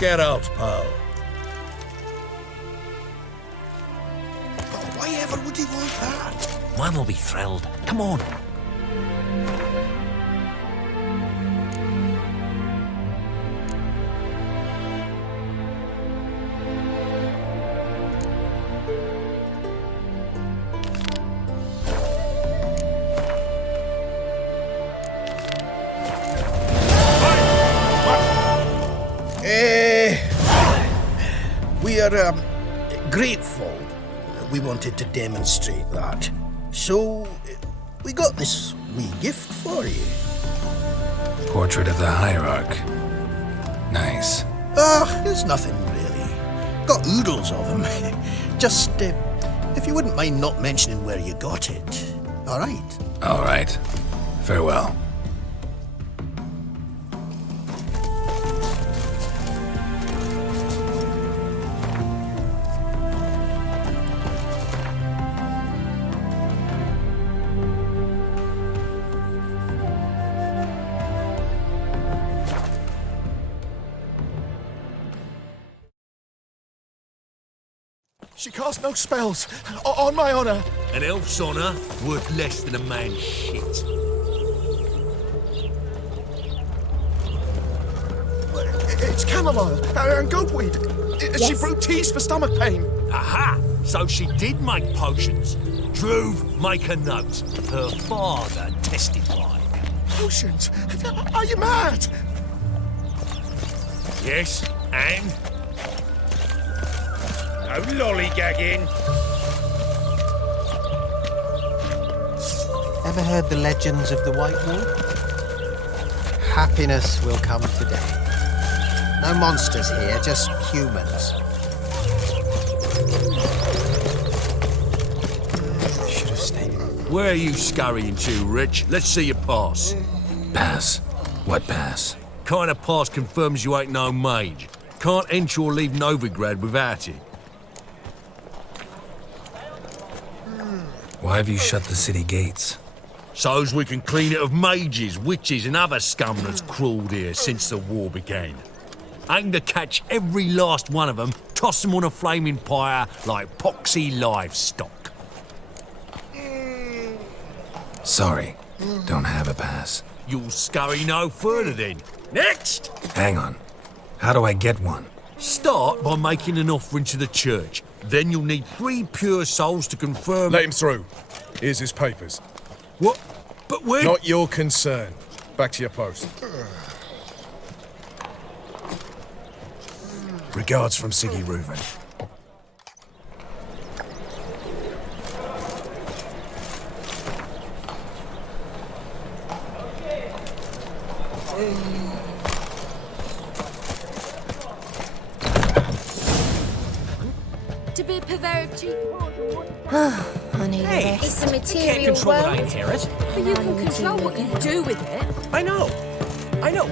Get out, pal. Why ever would he want that? Man will be thrilled. Come on. We are grateful. We wanted to demonstrate that. So, we got this wee gift for you. Portrait of the Hierarch. Nice. It's nothing really. Got oodles of them. Just, if you wouldn't mind not mentioning where you got it. All right? All right. Farewell. She cast no spells, on my honour. An elf's honour worth less than a man's shit. It's chamomile and goatweed. She brewed teas for stomach pain. Aha! So she did make potions. Druve, make a note. Her father testified. Potions? Are you mad? Yes, and? No lollygagging. Ever heard the legends of the White Wolf? Happiness will come today. No monsters here, just humans. Should have stayed. Where are you scurrying to, Rich? Let's see your pass. Pass. What pass? Kind of pass confirms you ain't no mage. Can't enter or leave Novigrad without it. Why have you shut the city gates? So's we can clean it of mages, witches and other scum that's crawled here since the war began. Aim to catch every last one of them, toss them on a flaming pyre like poxy livestock. Sorry. Don't have a pass. You'll scurry no further then. Next! Hang on. How do I get one? Start by making an offering to the church. Then you'll need 3 pure souls to confirm... Let him through. Here's his papers. What? But when... Not your concern. Back to your post. Regards from Siggy Reuven. I need Hey, it's a you material can't control what I world. inherit. But you can control what you do with it. I know,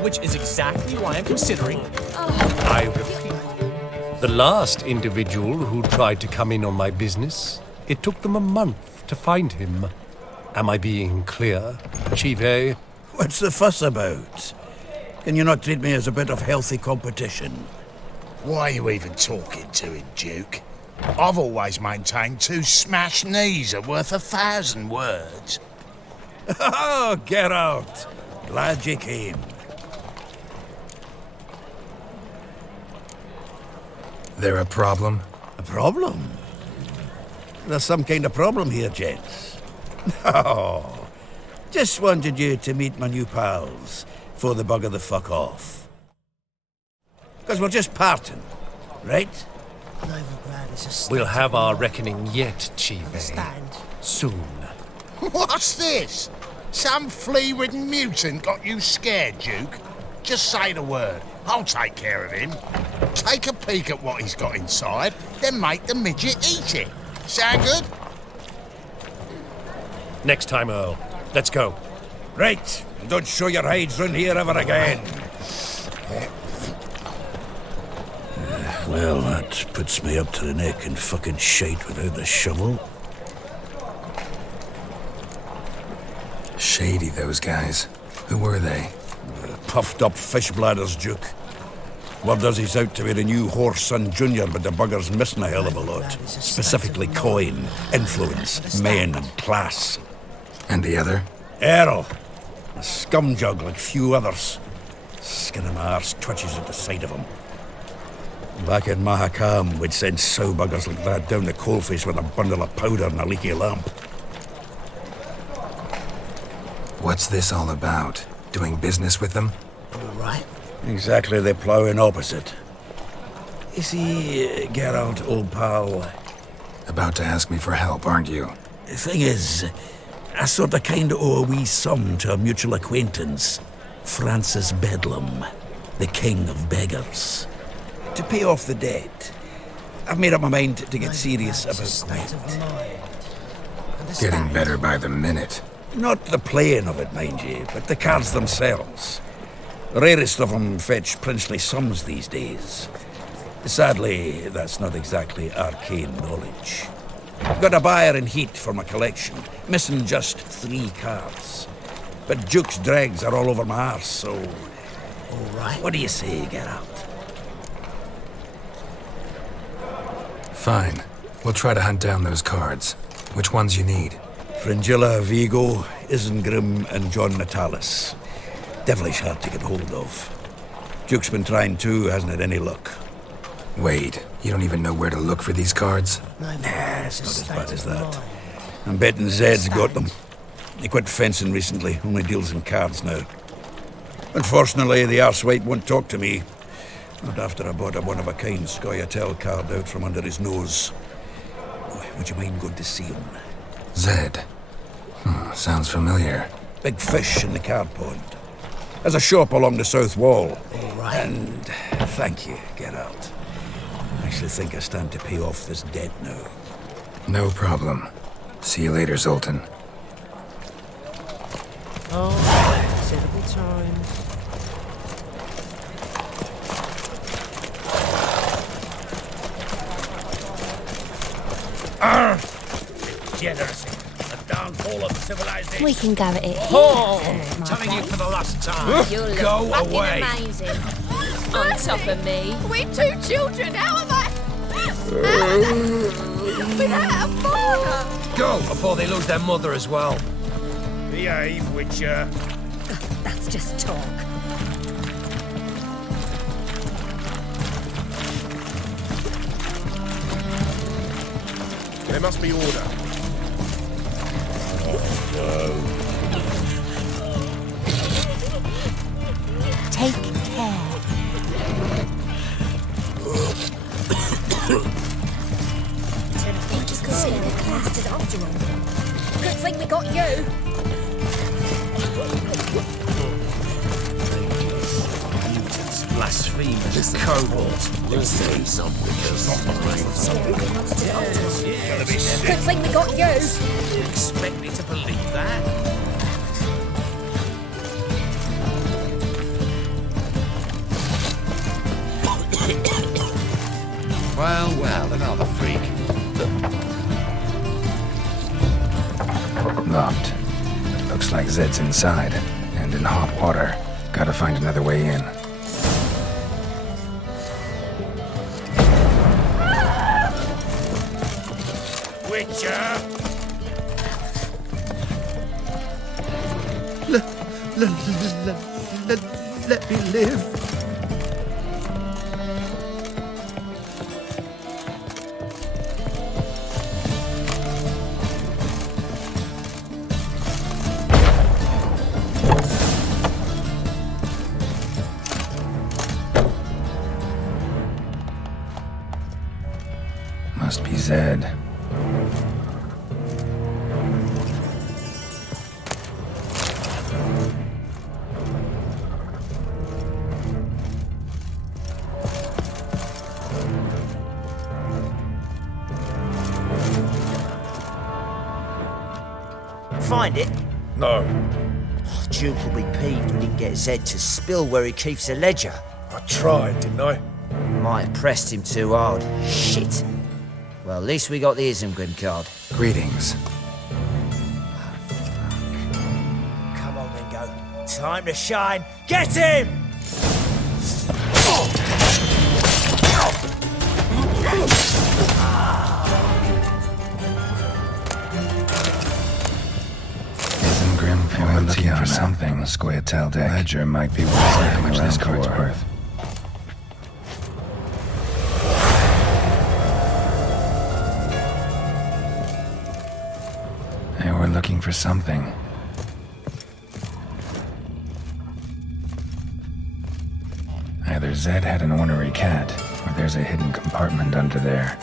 which is exactly why I'm considering. I repeat, the last individual who tried to come in on my business, it took them a month to find him. Am I being clear, Chive? What's the fuss about? Can you not treat me as a bit of healthy competition? Why are you even talking to him, Duke? I've always maintained 2 smashed knees are worth 1,000 words. Oh, get out. Glad you came. There a problem? A problem? There's some kind of problem here, gents. Oh, just wanted you to meet my new pals before they bugger the fuck off. Because we're just parting, right? Novigrad is a We'll have our reckoning yet, Chive. stand. Soon. What's this? Some flea-ridden mutant got you scared, Duke? Just say the word. I'll take care of him. Take a peek at what he's got inside, then make the midget eat it. Sound good? Next time, Earl. Let's go. Right, don't show your hides round here ever again. Well, that puts me up to the neck in fucking shite without the shovel. Shady, those guys. Who were they? Puffed up fish bladders, Duke. Word does he's out to be the new Whoreson Jr., but the bugger's missing a hell of a lot. Specifically coin, influence, men, and class. And the other? Errol. A scumjug like few others. Skin of my arse twitches at the sight of him. Back in Mahakam, we'd send sow buggers like that down the coalface with a bundle of powder and a leaky lamp. What's this all about? Doing business with them? All right. Exactly the ploughing opposite. You see, Geralt, old pal, About to ask me for help, aren't you? the thing is, I sort of kind of owe a wee sum to a mutual acquaintance, Francis Bedlam, the king of beggars. To pay off the debt, I've made up my mind to get serious about that. Getting better by the minute. Not the playing of it, mind you, but the cards themselves. The rarest of them fetch princely sums these days. Sadly, that's not exactly arcane knowledge. Got a buyer in heat for my collection, missing just 3 cards. But Duke's dregs are all over my arse, so... All right. What do you say, Geralt? Fine. We'll try to hunt down those cards. Which ones you need? Fringilla, Vigo, Isengrim, and John Natalis. Devilish hard to get hold of. Duke's been trying too, hasn't had any luck. Wait, you don't even know where to look for these cards? Nah, it's not as bad as that. I'm betting Zed's got them. He quit fencing recently, only deals in cards now. Unfortunately, the arsewite won't talk to me. Not after I bought a one-of-a-kind Scoia'tael card out from under his nose. Would you mind going to see him? Zed. Sounds familiar. Big fish in the card pond. There's a shop along the south wall. All right. And thank you, Geralt. I actually think I stand to pay off this debt now. No problem. See you later, Zoltan. Oh, suitable times. Degeneracy. The downfall of civilization. We can go at it here. Oh, My telling you place. for the last time. You look Go fucking away. amazing. On top of me. We're 2 children. How am I? Without a father. Go before they lose their mother as well. Behave, Witcher. That's just talk. There must be order. Take care. Didn't think you could see the classed after all. Good thing we got you. Blasphemous cohorts. You'll see some witches. Good thing we got you. You expect me to believe that? Well, another freak. Locked. It looks like Zed's inside, and in hot water. Gotta find another way in. Witcher! Let me live. Must be Zed. Find it? No. Duke will be peeved we didn't get Zed to spill where he keeps the ledger. I tried, didn't I? Might have pressed him too hard. Shit. Well, at least we got the Isengrim card. Greetings. Come on, then, go. Time to shine. Get him! Isengrim looking for something. Scoia'tael deck. Ledger might be worth how much this card's worth. They were looking for something. Either Zed had an ornery cat, or there's a hidden compartment under there.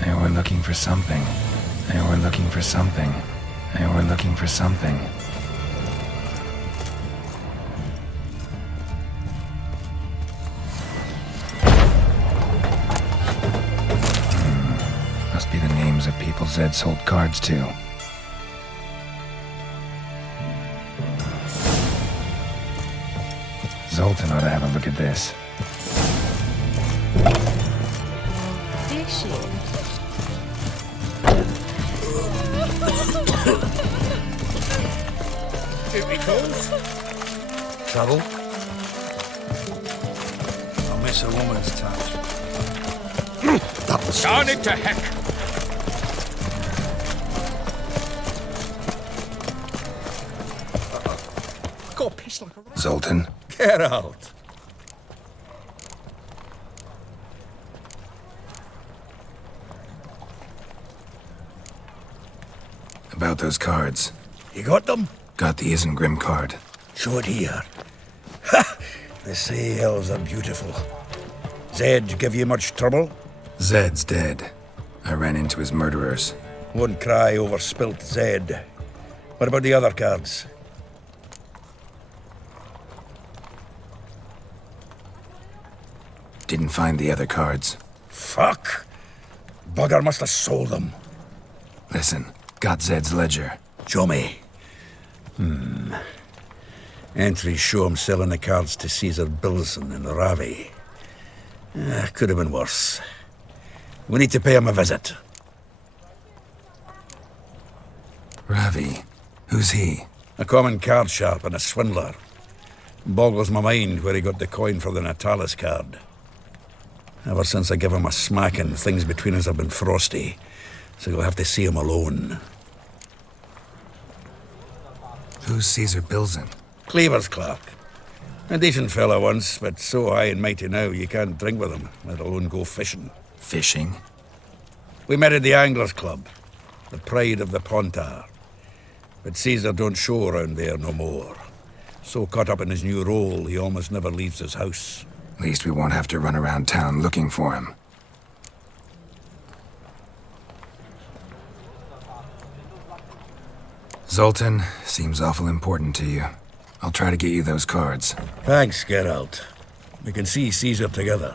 They were looking for something. They were looking for something. They were looking for something. Must be the names of people Zed sold cards to. Zoltan ought to have a look at this. Fishing. Duty calls. Trouble? I miss a woman's touch. Darn it to heck! Got pissed like a rat. Zoltan? Get out. About those cards. You got them? Got the Isengrim card. Show it here. Ha! They say elves are beautiful. Zed give you much trouble? Zed's dead. I ran into his murderers. Won't cry over spilt Zed. What about the other cards? Didn't find the other cards. Fuck! Bugger must have sold them. Listen, got Zed's ledger. Show me. Entries show him selling the cards to Caesar Bilson in Ravi. Could have been worse. We need to pay him a visit. Ravi? Who's he? A common card sharp and a swindler. Boggles my mind where he got the coin for the Natalis card. Ever since I gave him a smacking, things between us have been frosty. So you'll have to see him alone. Who's Caesar Bilson? Cleaver's clerk. A decent fellow once, but so high and mighty now you can't drink with him, let alone go fishing. Fishing? We met at the Anglers Club, the pride of the Pontar. But Caesar don't show around there no more. So caught up in his new role, he almost never leaves his house. At least we won't have to run around town looking for him. Zoltan, seems awful important to you. I'll try to get you those cards. Thanks, Geralt. We can see Caesar together.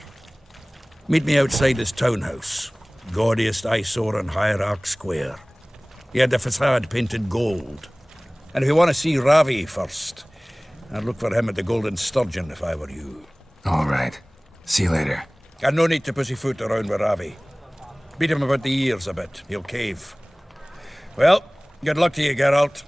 Meet me outside his townhouse. Gaudiest eyesore on Hierarch Square. He had the facade painted gold. And if you want to see Ravi first, I'd look for him at the Golden Sturgeon if I were you. All right. See you later. And no need to pussyfoot around with Ravi. Beat him about the ears a bit. He'll cave. Well, good luck to you, Geralt.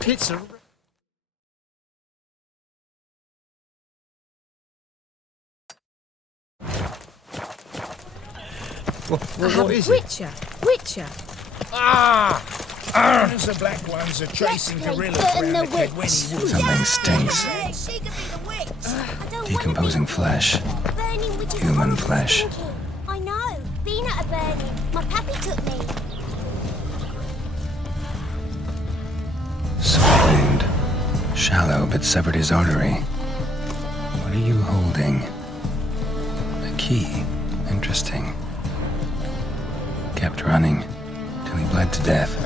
Pizza. What is it? Witcher. As the black ones are chasing gorillas around the kid when he was. Something stinks. She could be the witch. Decomposing flesh. Burning witches Human are flesh. stinky. I know. Been at a burning. My pappy took me. Soft-named. Shallow but severed his artery. What are you holding? A key. Interesting. Kept running till he bled to death.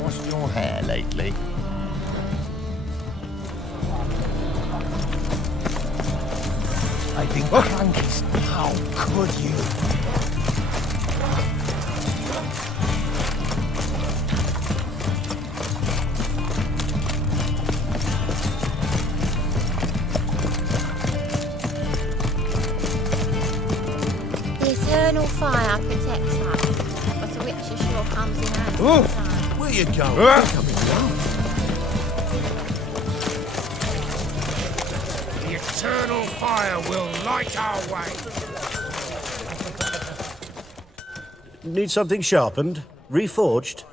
Washed your hair lately? I've been crankies. How could you? The eternal fire protects us, but a witcher sure comes in handy sometimes. Where you going? The eternal fire will light our way. Need something sharpened? Reforged?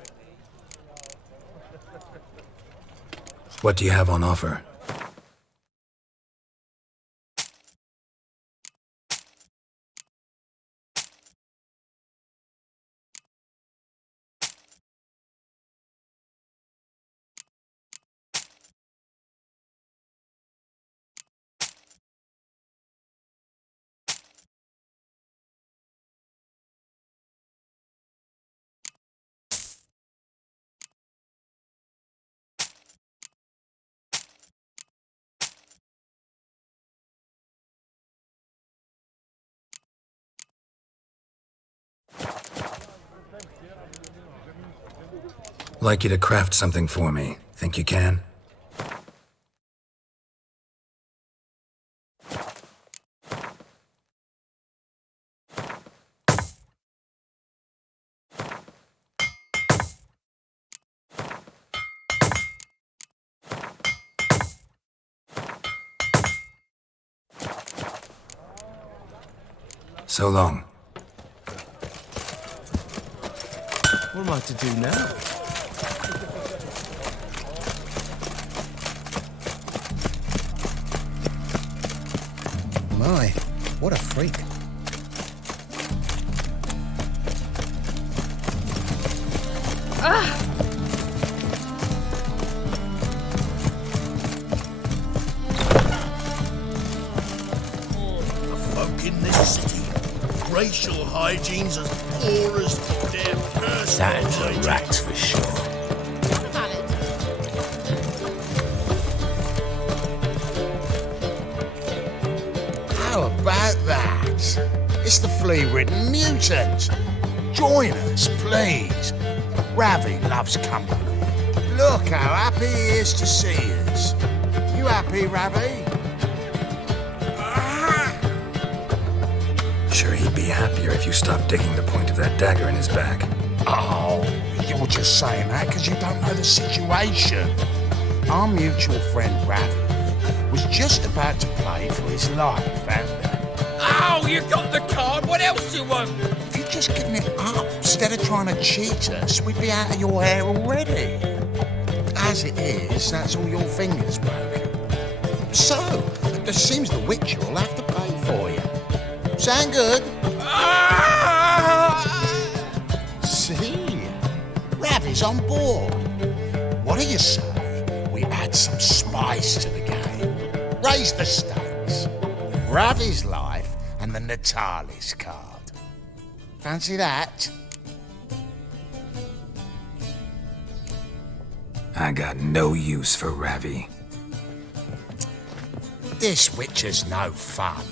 What do you have on offer? Like you to craft something for me. Think you can? So long. What am I to do now? My, what a freak. The folk in this city, racial hygiene's as poor as their personal That's a rat for sure. How about that? It's the flea-ridden mutant. Join us, please. Ravi loves company. Look how happy he is to see us. You happy, Ravi? Sure, he'd be happier if you stopped digging the point of that dagger in his back. Oh, you're just saying that because you don't know the situation. Our mutual friend Ravi was just about to play for his life, and Oh, you got the card. What else do you want? if you'd just given it up instead of trying to cheat us, we'd be out of your hair already. As it is, that's all your fingers broken. So, it seems the Witcher will have to pay for you. Sound good? See? Ravi's on board. What do you say we add some spice to the game? Raise the stakes. Ravi's life and the Natalis card. Fancy that? I got no use for Ravi. This Witcher's no fun.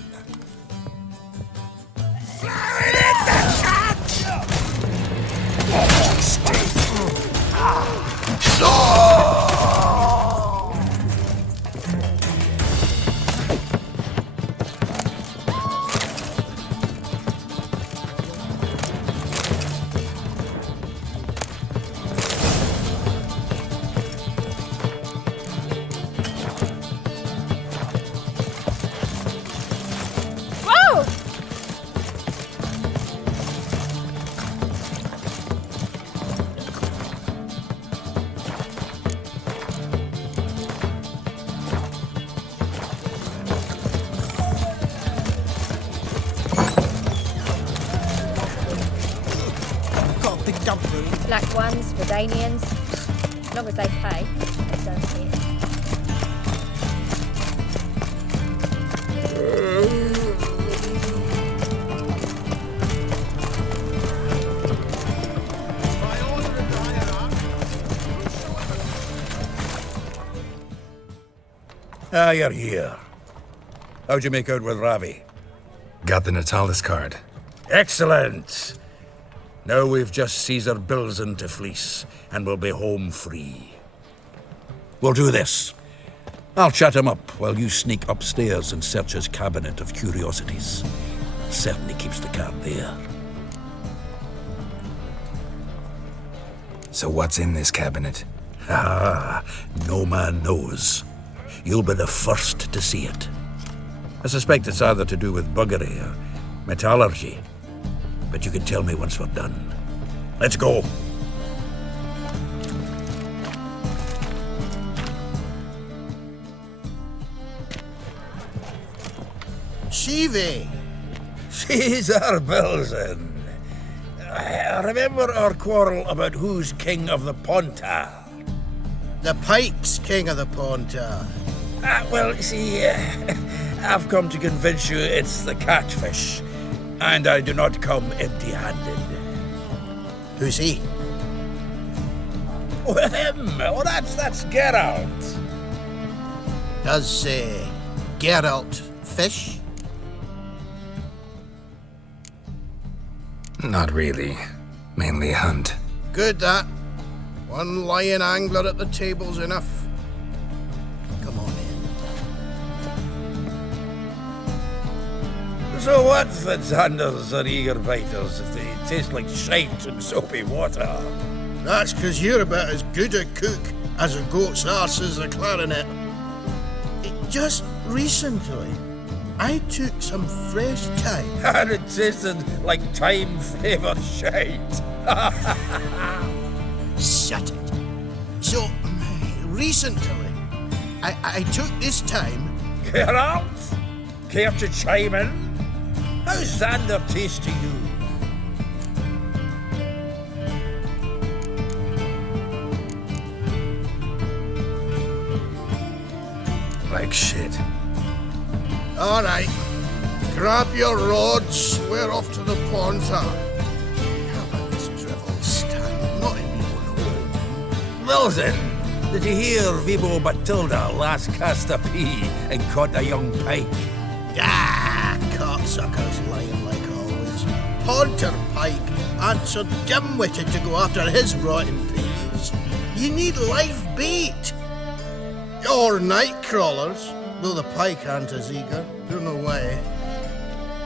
Whoa! Got a big dump room. Black ones, Redanians. As long as they pay, they don't see it. Ah, you're here. How'd you make out with Ravi? Got the Natalis card. Excellent. Now we've just Caesar Bilzen to fleece, and we'll be home free. We'll do this. I'll chat him up while you sneak upstairs and search his cabinet of curiosities. Certainly keeps the card there. So what's in this cabinet? Ah, no man knows. You'll be the first to see it. I suspect it's either to do with buggery or metallurgy. But you can tell me once we're done. Let's go. Shivi! Caesar Bilzen. I remember our quarrel about who's king of the Pontar. The Pike's king of the Pontar. Well, see, I've come to convince you it's the catfish. And I do not come empty-handed. Who's he? Oh, him! Oh, that's Geralt. Does Geralt fish? Not really. Mainly hunt. Good, that. One lion angler at the table's enough. Come on in. So what's the Xanders or eager biters if they taste like shite and soapy water? That's 'cause you're about as good a cook as a goat's arse is a clarinet. Just recently, I took some fresh thyme. And it tasted like thyme-flavoured shite. Shut it. So, recently, I took this thyme. Geralt? Care to chime in? How's Xander taste to you? Like shit. All right. Grab your rods. We're off to the Pontar. How about this drivel stand? Not in your home. Bilzen, did you hear Vibo Batilda last cast a pea and caught a young pike? Ah, cocksuckers lying like always. Pontar Pike aren't so dim-witted to go after his rotten peas. You need live bait. Or night crawlers, though the pike aren't as eager. They're no way.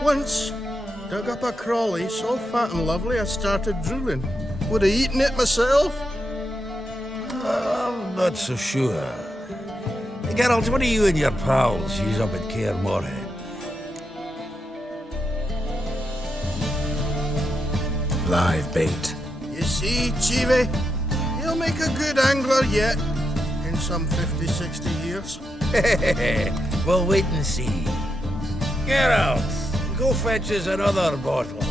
Once, dug up a crawly so fat and lovely I started drooling. Would have eaten it myself. I'm not so sure. Geralt, what do you and your pals use up at Kaer Morhen? Live bait. You see, Chive, he'll make a good angler yet. In some 50, 60 years. We'll wait and see. Geralt, go fetch us another bottle.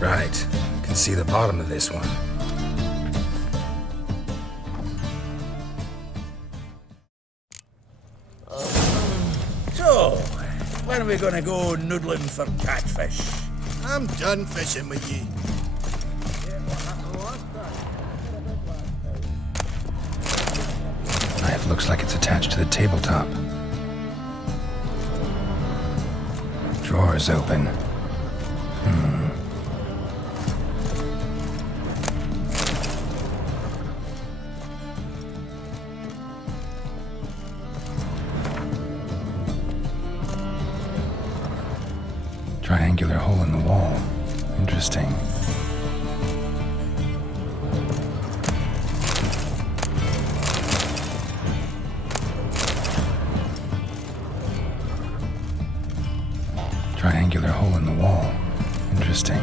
Right. Can see the bottom of this one. So, when are we gonna go noodling for catfish? I'm done fishing with ye. Knife looks like it's attached to the tabletop. Drawer's open. Triangular hole in the wall. Interesting. Triangular hole in the wall. Interesting.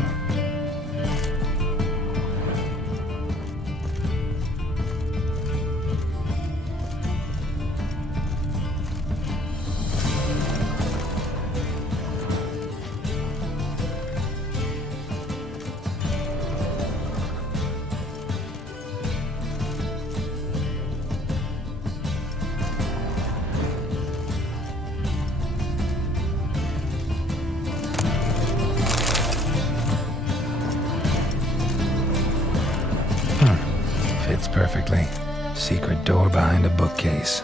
Fits perfectly. Secret door behind a bookcase.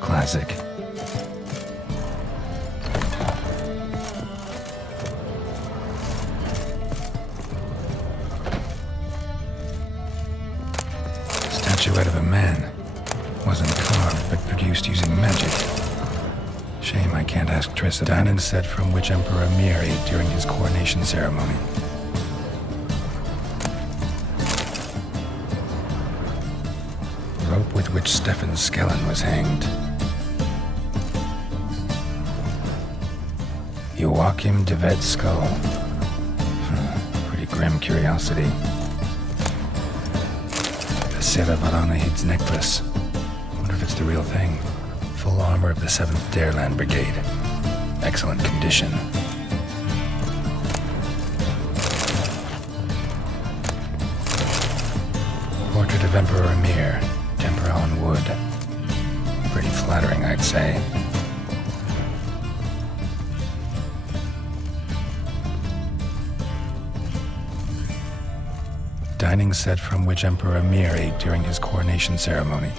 Classic. but produced using magic. Shame I can't ask Triss about dining set from which Emperor Mir ate during his coronation ceremony. Rope with which Stefan Skellen was hanged. Joachim de Ved's skull. Pretty grim curiosity. The Sera Varanahid's necklace. Wonder if it's the real thing. Full armor of the 7th Dareland Brigade. Excellent condition. Portrait of Emperor Emir. Temper on wood. Pretty flattering, I'd say. Dining set from which Emperor Emir ate during his coronation ceremony.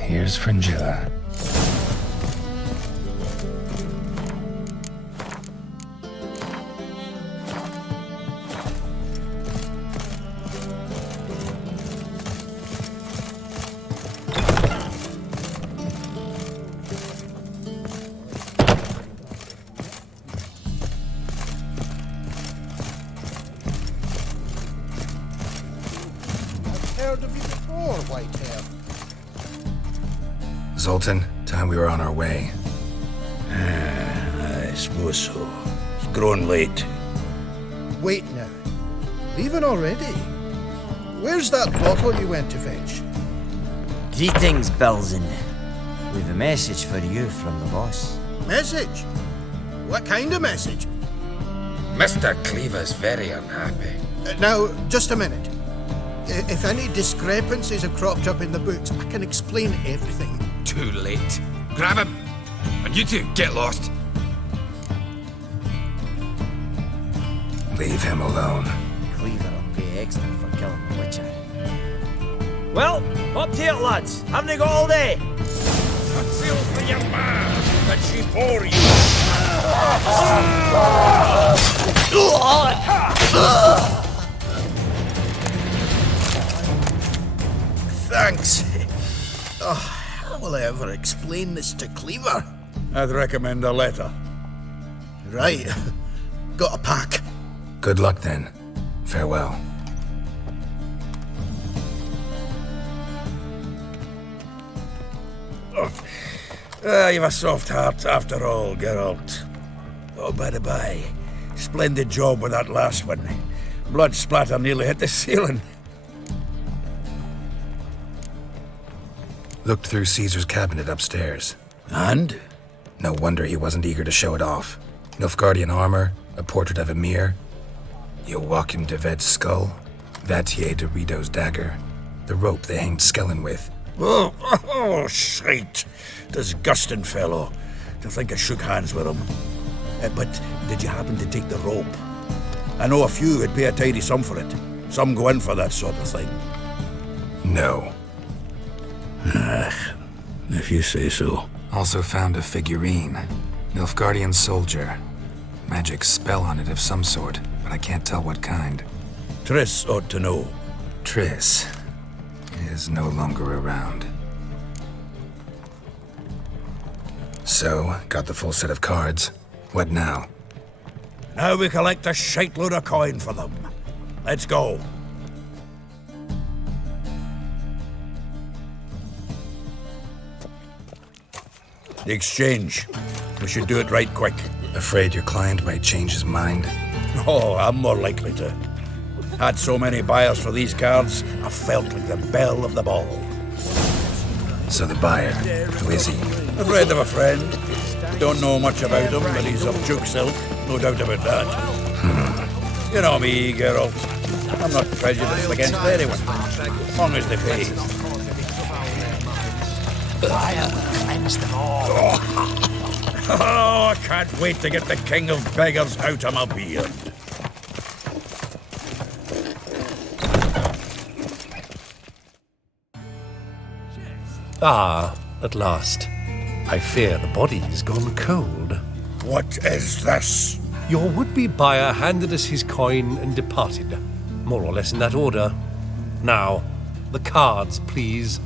Here's Fringilla. Heard of you before, Whitehair. Zoltan, time we were on our way. I suppose so. It's growing late. Wait now. Leaving already? Where's that bottle you went to fetch? Greetings, Belzen. We've a message for you from the boss. Message? What kind of message? Mr. Cleaver's very unhappy. Now, just a minute. If any discrepancies have cropped up in the books, I can explain everything. Too late. Grab him! And you two, get lost. Leave him alone. Cleaver will pay extra for killing the Witcher. Well, up to it, lads. Haven't they got all day? Feel for your man, that she bore you. Thanks. How will I ever explain this to Cleaver? I'd recommend a letter. Right. Got a pack. Good luck then. Farewell. You've a soft heart after all, Geralt. Oh, by the by, splendid job with that last one. Blood splatter nearly hit the ceiling. Looked through Caesar's cabinet upstairs. And? No wonder he wasn't eager to show it off. Nilfgaardian armor, a portrait of Emir, Joachim de Ved's skull, Vatier de Rideau's dagger, the rope they hanged Skellen with. Oh, shite. Disgusting fellow. To think I shook hands with him. But did you happen to take the rope? I know a few would pay a tidy sum for it. Some go in for that sort of thing. No. If you say so. Also found a figurine. Nilfgaardian soldier. Magic spell on it of some sort, but I can't tell what kind. Triss ought to know. Triss is no longer around. So, got the full set of cards. What now? Now we collect a shiteload of coin for them. Let's go. The exchange. We should do it right quick. Afraid your client might change his mind? Oh, I'm more likely to. Had so many buyers for these cards, I felt like the belle of the ball. So the buyer, who is he? A friend of a friend. Don't know much about him, but he's of Duke silk, no doubt about that. You know me, Geralt. I'm not prejudiced against anyone, as long as they pay. Oh, I can't wait to get the king of beggars out of my beard. Ah, at last. I fear the body's gone cold. What is this? Your would-be buyer handed us his coin and departed. More or less in that order. Now, The cards, please.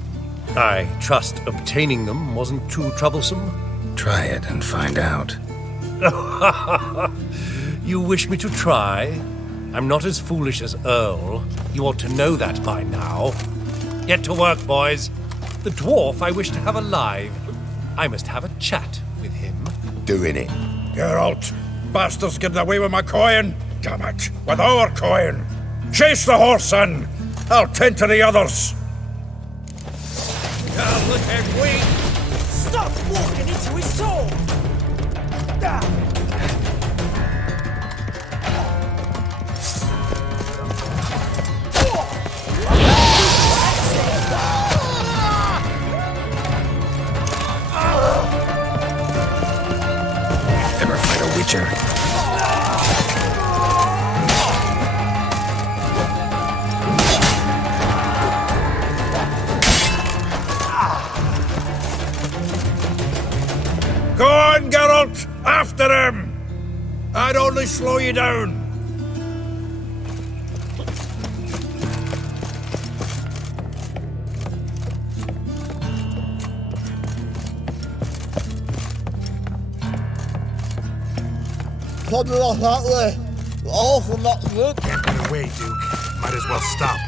I trust obtaining them wasn't too troublesome. Try it and find out. You wish me to try? I'm not as foolish as Earl. You ought to know that by now. Get to work, boys. The dwarf I wish to have alive. I must have a chat with him. Doing it. Geralt, bastards getting away with my coin. Damn it, with our coin. Chase the horse, son. I'll tend to the others. Oh, look at we! Stop walking into his soul! Ever fight a witcher? Go on, Geralt! After him! I'd only slow you down. Probably not that way. All from that look. Get away, Duke. Might as well stop.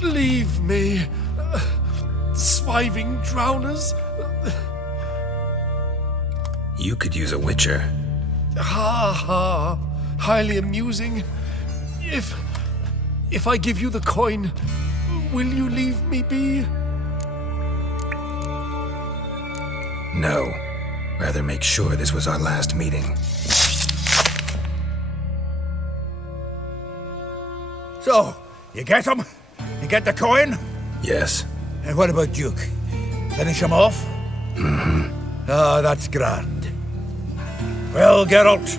Leave me, swiving drowners. You could use a witcher. Ha ha, highly amusing. If I give you the coin, will you leave me be? No. Rather make sure this was our last meeting. So, you get him? You get the coin? Yes. And what about Duke? Finish him off? Mm-hmm. Ah, that's grand. Well, Geralt,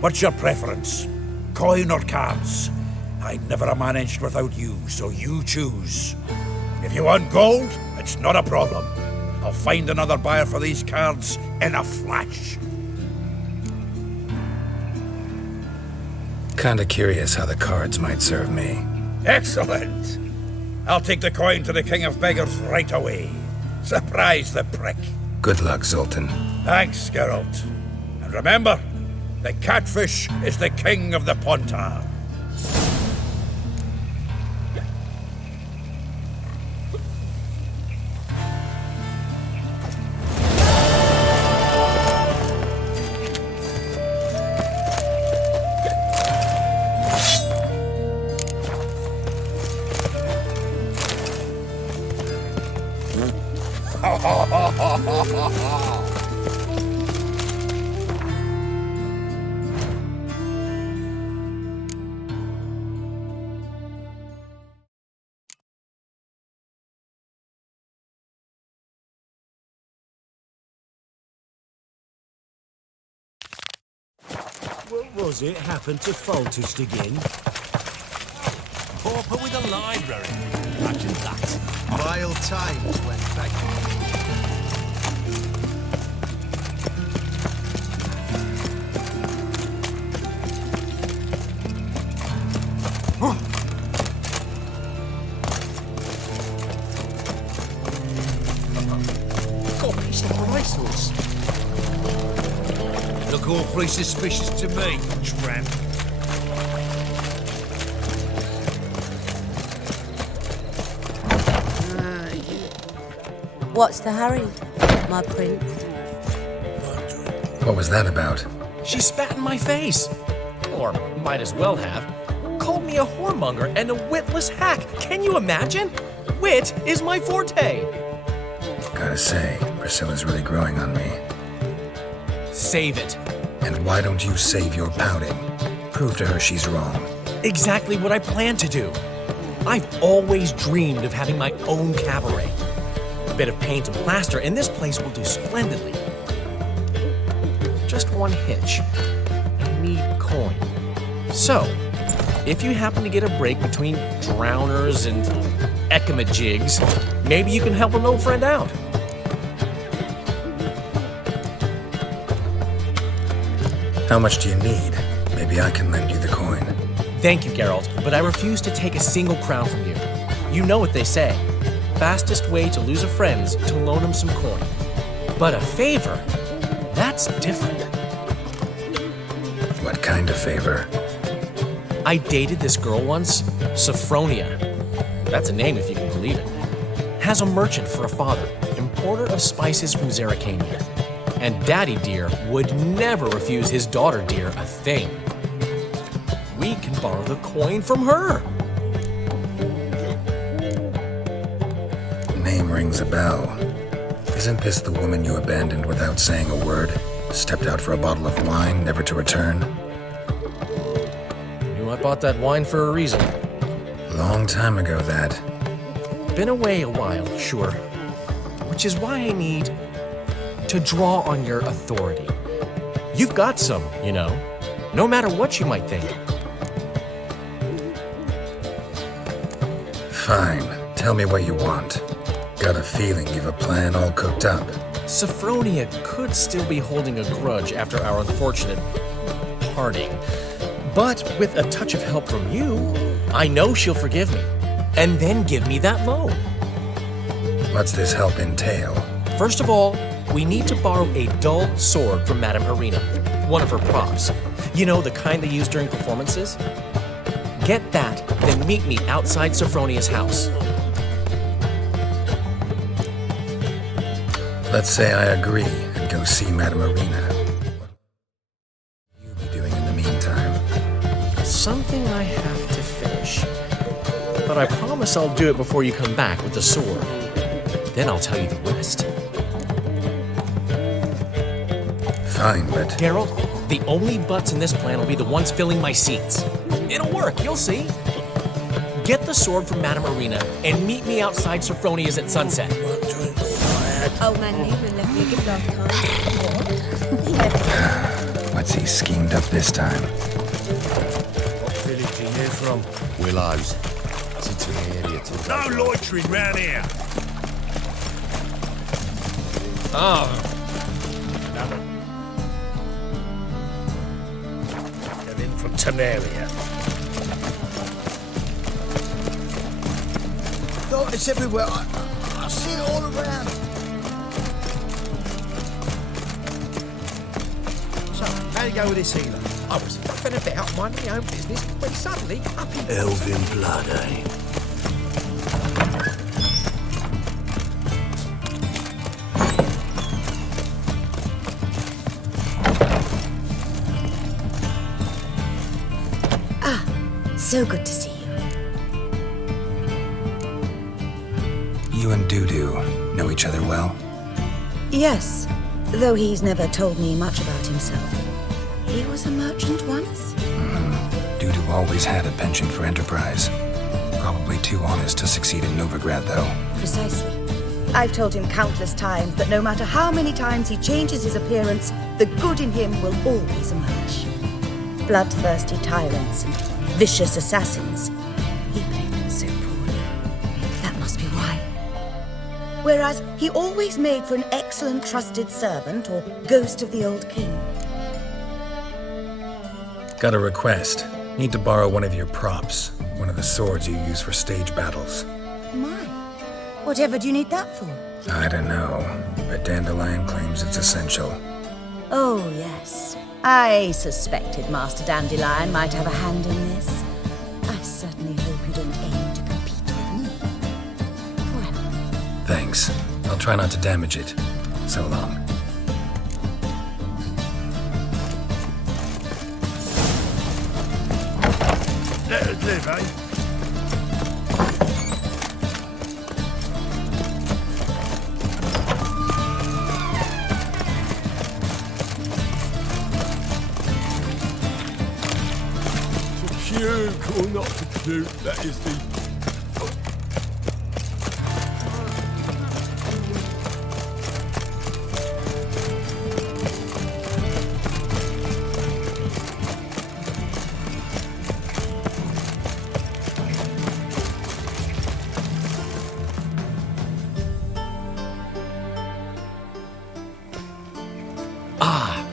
what's your preference? Coin or cards? I'd never have managed without you, so you choose. If you want gold, it's not a problem. I'll find another buyer for these cards in a flash. Kinda curious how the cards might serve me. Excellent. I'll take the coin to the King of Beggars right away. Surprise the prick. Good luck, Zoltan. Thanks, Geralt. And remember, the catfish is the king of the Pontar. What was it happened to Foltest again? Pauper with a library. Imagine that. Wild times went back. Got a piece of racehorse. Look awfully suspicious to me, tramp. What's the hurry, my prince? What was that about? She spat in my face. Or might as well have. Called me a whoremonger and a witless hack. Can you imagine? Wit is my forte. Gotta say, Priscilla's really growing on me. Save it. And why don't you save your pouting? Prove to her she's wrong. Exactly what I plan to do. I've always dreamed of having my own cabaret. A bit of paint and plaster, and this place will do splendidly. Just one hitch. I need coin. So, if you happen to get a break between drowners and ecamajigs, maybe you can help an old friend out. How much do you need? Maybe I can lend you the coin. Thank you, Geralt, but I refuse to take a single crown from you. You know what they say. Fastest way to lose a friend's to loan him some coin. But a favor? That's different. What kind of favor? I dated this girl once, Sophronia. That's a name if you can believe it. Has a merchant for a father, importer of spices from Zerrikania. And Daddy Dear would never refuse his daughter Dear a thing. We can borrow the coin from her. Name rings a bell. Isn't this the woman you abandoned without saying a word? Stepped out for a bottle of wine, never to return? Knew I bought that wine for a reason. Long time ago, that. Been away a while, sure. Which is why I need to draw on your authority. You've got some, you know, no matter what you might think. Fine. Tell me what you want. Got a feeling you've a plan all cooked up. Sophronia could still be holding a grudge after our unfortunate parting. But with a touch of help from you, I know she'll forgive me. And then give me that loan. What's this help entail? First of all, we need to borrow a dull sword from Madame Irina, one of her props. You know, the kind they use during performances? Get that, then meet me outside Sophronia's house. Let's say I agree and go see Madame Irina. What will you be doing in the meantime? Something I have to finish. But I promise I'll do it before you come back with the sword. Then I'll tell you the rest. Fine, but... Geralt, the only butts in this plan will be the ones filling my seats. It'll work, you'll see. Get the sword from Madame Irina and meet me outside Sophronia's at sunset. Old man Newman left me a gift last time. What's he schemed up this time? What village are you from? Willows. It's into the area too. No loitering round here. Oh. I'm in from Temeria. Oh, it's everywhere. I see it all around. So, how you go with this healer? I was fucking about minding my own business when suddenly up in... Elven blood, eh? So good to see you. You and Dudu know each other well? Yes, though he's never told me much about himself. He was a merchant once? Dudu always had a penchant for enterprise. Probably too honest to succeed in Novigrad, though. Precisely. I've told him countless times that no matter how many times he changes his appearance, the good in him will always emerge. Bloodthirsty tyrants and vicious assassins. He played them so poorly. That must be why. Whereas he always made for an excellent trusted servant or ghost of the old king. Got a request. Need to borrow one of your props. One of the swords you use for stage battles. My, Whatever do you need that for? I don't know, but Dandelion claims it's essential. Oh, yes. I suspected Master Dandelion might have a hand in this. I certainly hope you don't aim to compete with me. Well, Thanks. I'll try not to damage it. So long. Let us live, eh? Puke or not to puke, that is the...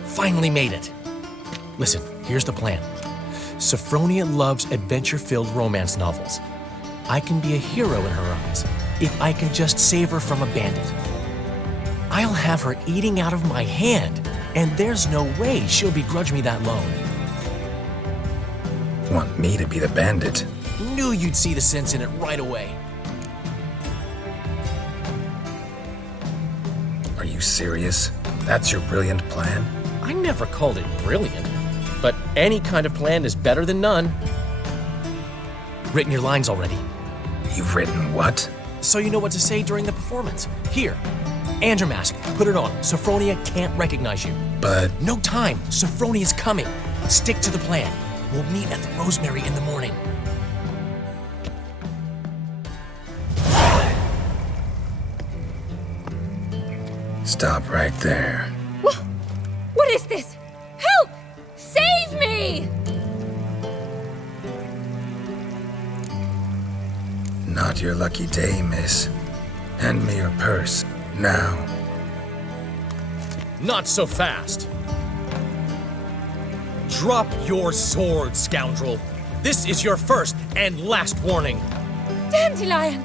Finally made it. Listen, here's the plan. Sophronia loves adventure-filled romance novels. I can be a hero in her eyes if I can just save her from a bandit. I'll have her eating out of my hand, and there's no way she'll begrudge me that loan. Want me to be the bandit? Knew you'd see the sense in it right away. Are you serious? That's your brilliant plan? I never called it brilliant, but any kind of plan is better than none. Written your lines already. You've written what? So you know what to say during the performance. Here, and your mask. Put it on. Sophronia can't recognize you. But... No time. Sophronia's coming. Stick to the plan. We'll meet at the Rosemary in the morning. Stop right there. What is this? Help! Save me! Not your lucky day, miss. Hand me your purse, now. Not so fast. Drop your sword, scoundrel. This is your first and last warning. Dandelion!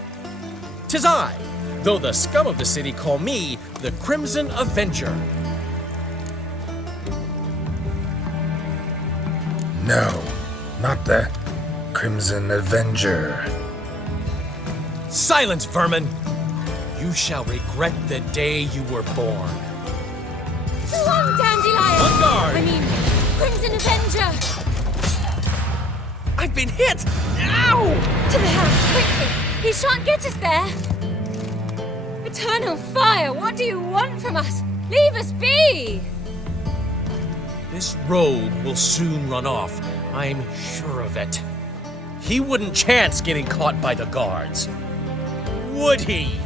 'Tis I, though the scum of the city call me the Crimson Avenger. No, not the Crimson Avenger. Silence, vermin! You shall regret the day you were born. Go on, Dandelion! On guard! I mean, Crimson Avenger! I've been hit! Ow! To the house, quickly! He shan't get us there! Eternal fire, what do you want from us? Leave us be! This rogue will soon run off. I'm sure of it. He wouldn't chance getting caught by the guards. Would he?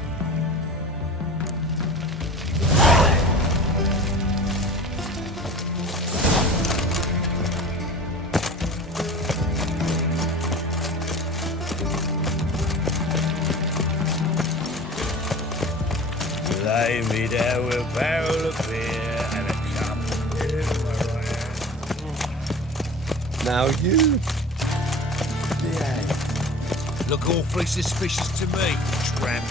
Lay me there with a barrel of beer and a cup in my right hand. Now you... Yeah. Look awfully suspicious to me, tramp.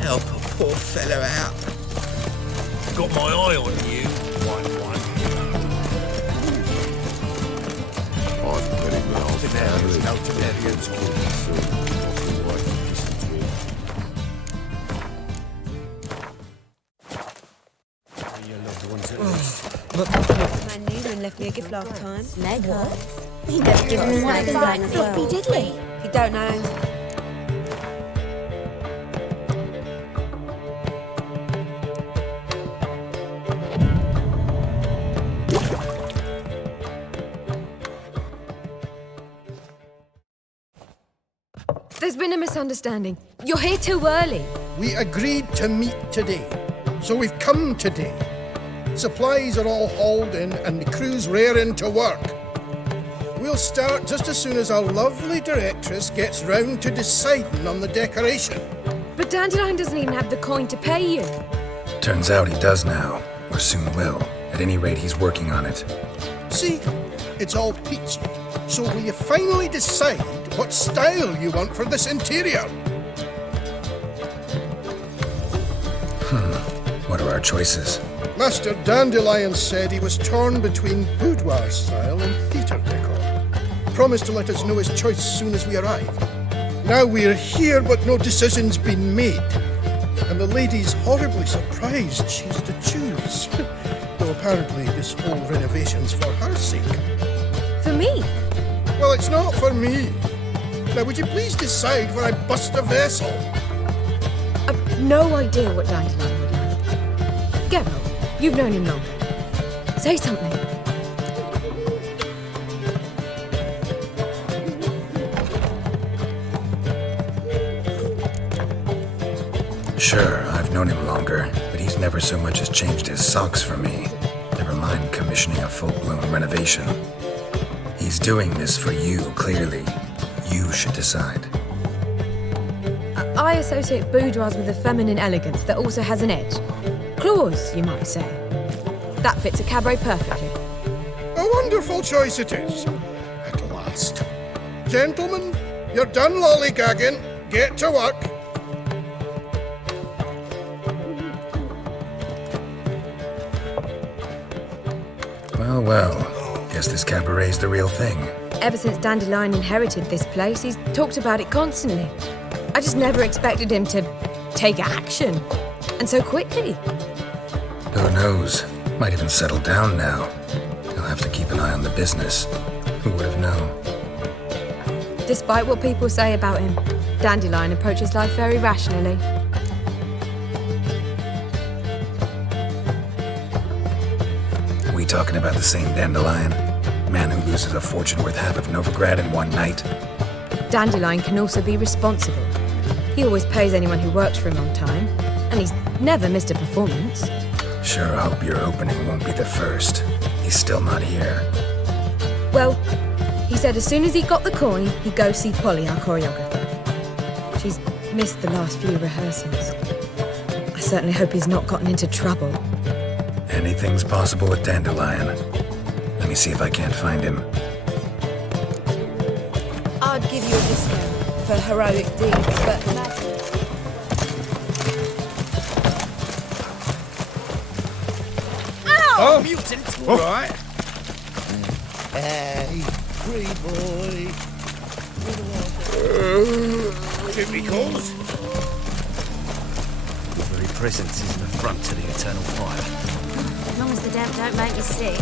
Help a poor fellow out. Got my eye on you, one. I'm getting well. Denarius, no Denarius. Man knew and left me a gift last time. Lego? He never given me one of his own floppy diddly. You don't know. There's been a misunderstanding. You're here too early. We agreed to meet today, so we've come today. Supplies are all hauled in and the crew's raring to work. We'll start just as soon as our lovely directress gets round to deciding on the decoration. But Dandelion doesn't even have the coin to pay you. Turns out he does now, or soon will. At any rate, he's working on it. See, it's all peachy. So will you finally decide what style you want for this interior? What are our choices? Master Dandelion said he was torn between boudoir style and theatre decor. Promised to let us know his choice as soon as we arrive. Now we're here, but no decision's been made. And the lady's horribly surprised she's to choose. Though apparently this whole renovation's for her sake. For me? Well, it's not for me. Now, would you please decide where I bust a vessel? I've no idea what Dandelion would like. Geralt, you've known him longer. Say something. Sure, I've known him longer, but he's never so much as changed his socks for me. Never mind commissioning a full-blown renovation. He's doing this for you, clearly. You should decide. I associate boudoirs with a feminine elegance that also has an edge. Claws, you might say. That fits a cabaret perfectly. A wonderful choice it is. At last. Gentlemen, you're done lollygagging. Get to work. Well, guess this cabaret's the real thing. Ever since Dandelion inherited this place, he's talked about it constantly. I just never expected him to take action. And so quickly. Who knows? Might even settle down now. He'll have to keep an eye on the business. Who would have known? Despite what people say about him, Dandelion approaches life very rationally. We talking about the same Dandelion? Man who loses a fortune worth half of Novigrad in one night? Dandelion can also be responsible. He always pays anyone who works for him on time, and he's never missed a performance. Sure hope your opening won't be the first. He's still not here. Well, he said as soon as he got the coin, he'd go see Polly, our choreographer. She's missed the last few rehearsals. I certainly hope he's not gotten into trouble. Anything's possible with Dandelion. Let me see if I can't find him. I'd give you a discount for heroic deeds, but Oh, mutant! All right. Hey, free boy. Jimmy calls. Your very presence is an affront to the eternal fire. As long as the damp don't make me sick.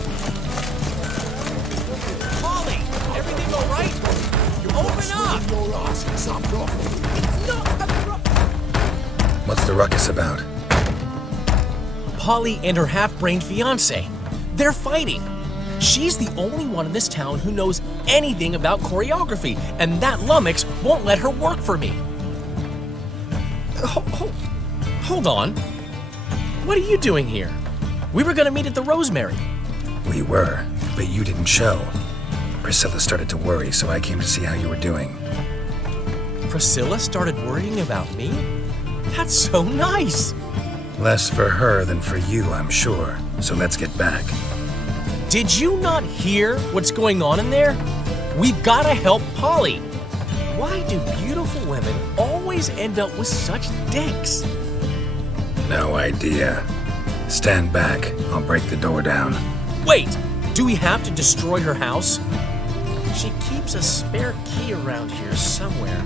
Molly, everything all right? Open up! Your ass is up, Rock. It's not a What's the ruckus about? Polly and her half-brained fiancé. They're fighting. She's the only one in this town who knows anything about choreography, and that lummox won't let her work for me. Hold on. What are you doing here? We were gonna meet at the Rosemary. We were, but you didn't show. Priscilla started to worry, so I came to see how you were doing. Priscilla started worrying about me? That's so nice. Less for her than for you, I'm sure. So let's get back. Did you not hear what's going on in there? We've got to help Polly. Why do beautiful women always end up with such dicks? No idea. Stand back. I'll break the door down. Wait, do we have to destroy her house? She keeps a spare key around here somewhere.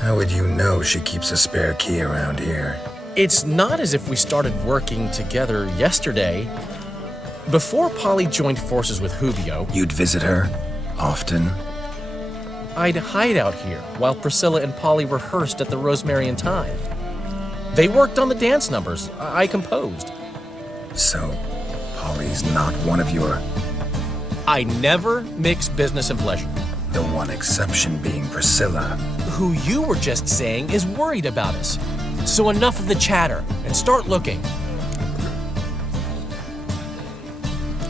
How would you know she keeps a spare key around here? It's not as if we started working together yesterday. Before Polly joined forces with Jubio, You'd visit her? Often? I'd hide out here while Priscilla and Polly rehearsed at the Rosemary and Thyme. They worked on the dance numbers I composed. So, Polly's not one of your... I never mix business and pleasure. The one exception being Priscilla. Who you were just saying is worried about us. So enough of the chatter, and start looking.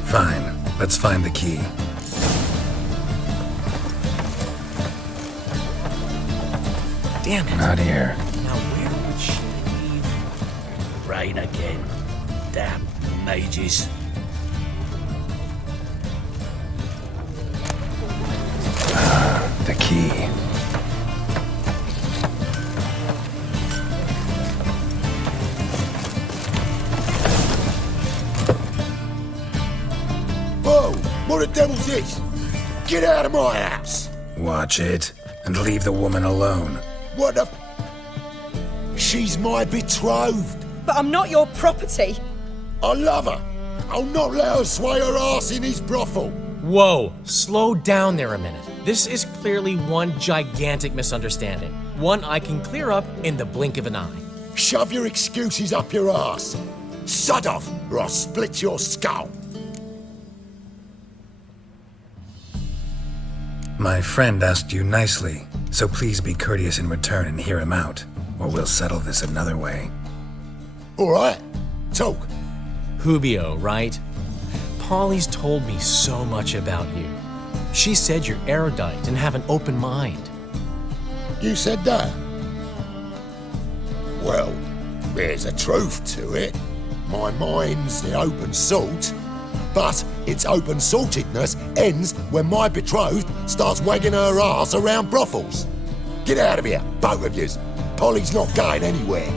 Fine. Let's find the key. Damn it. Not here. Now where would she leave? Rain again. Damn mages. The key. Whoa! What the devil's this? Get out of my house! Watch it, and leave the woman alone. What the... She's my betrothed. But I'm not your property. I love her. I'll not let her sway her ass in his brothel. Whoa, slow down there a minute. This is clearly one gigantic misunderstanding. One I can clear up in the blink of an eye. Shove your excuses up your ass. Sod off, or I'll split your skull. My friend asked you nicely, so please be courteous in return and hear him out, or we'll settle this another way. All right, talk. Hubio, right? Polly's told me so much about you. She said you're erudite and have an open mind. You said that? Well, there's a truth to it. My mind's the open salt, but its open saltedness ends when my betrothed starts wagging her ass around brothels. Get out of here, both of yous. Polly's not going anywhere.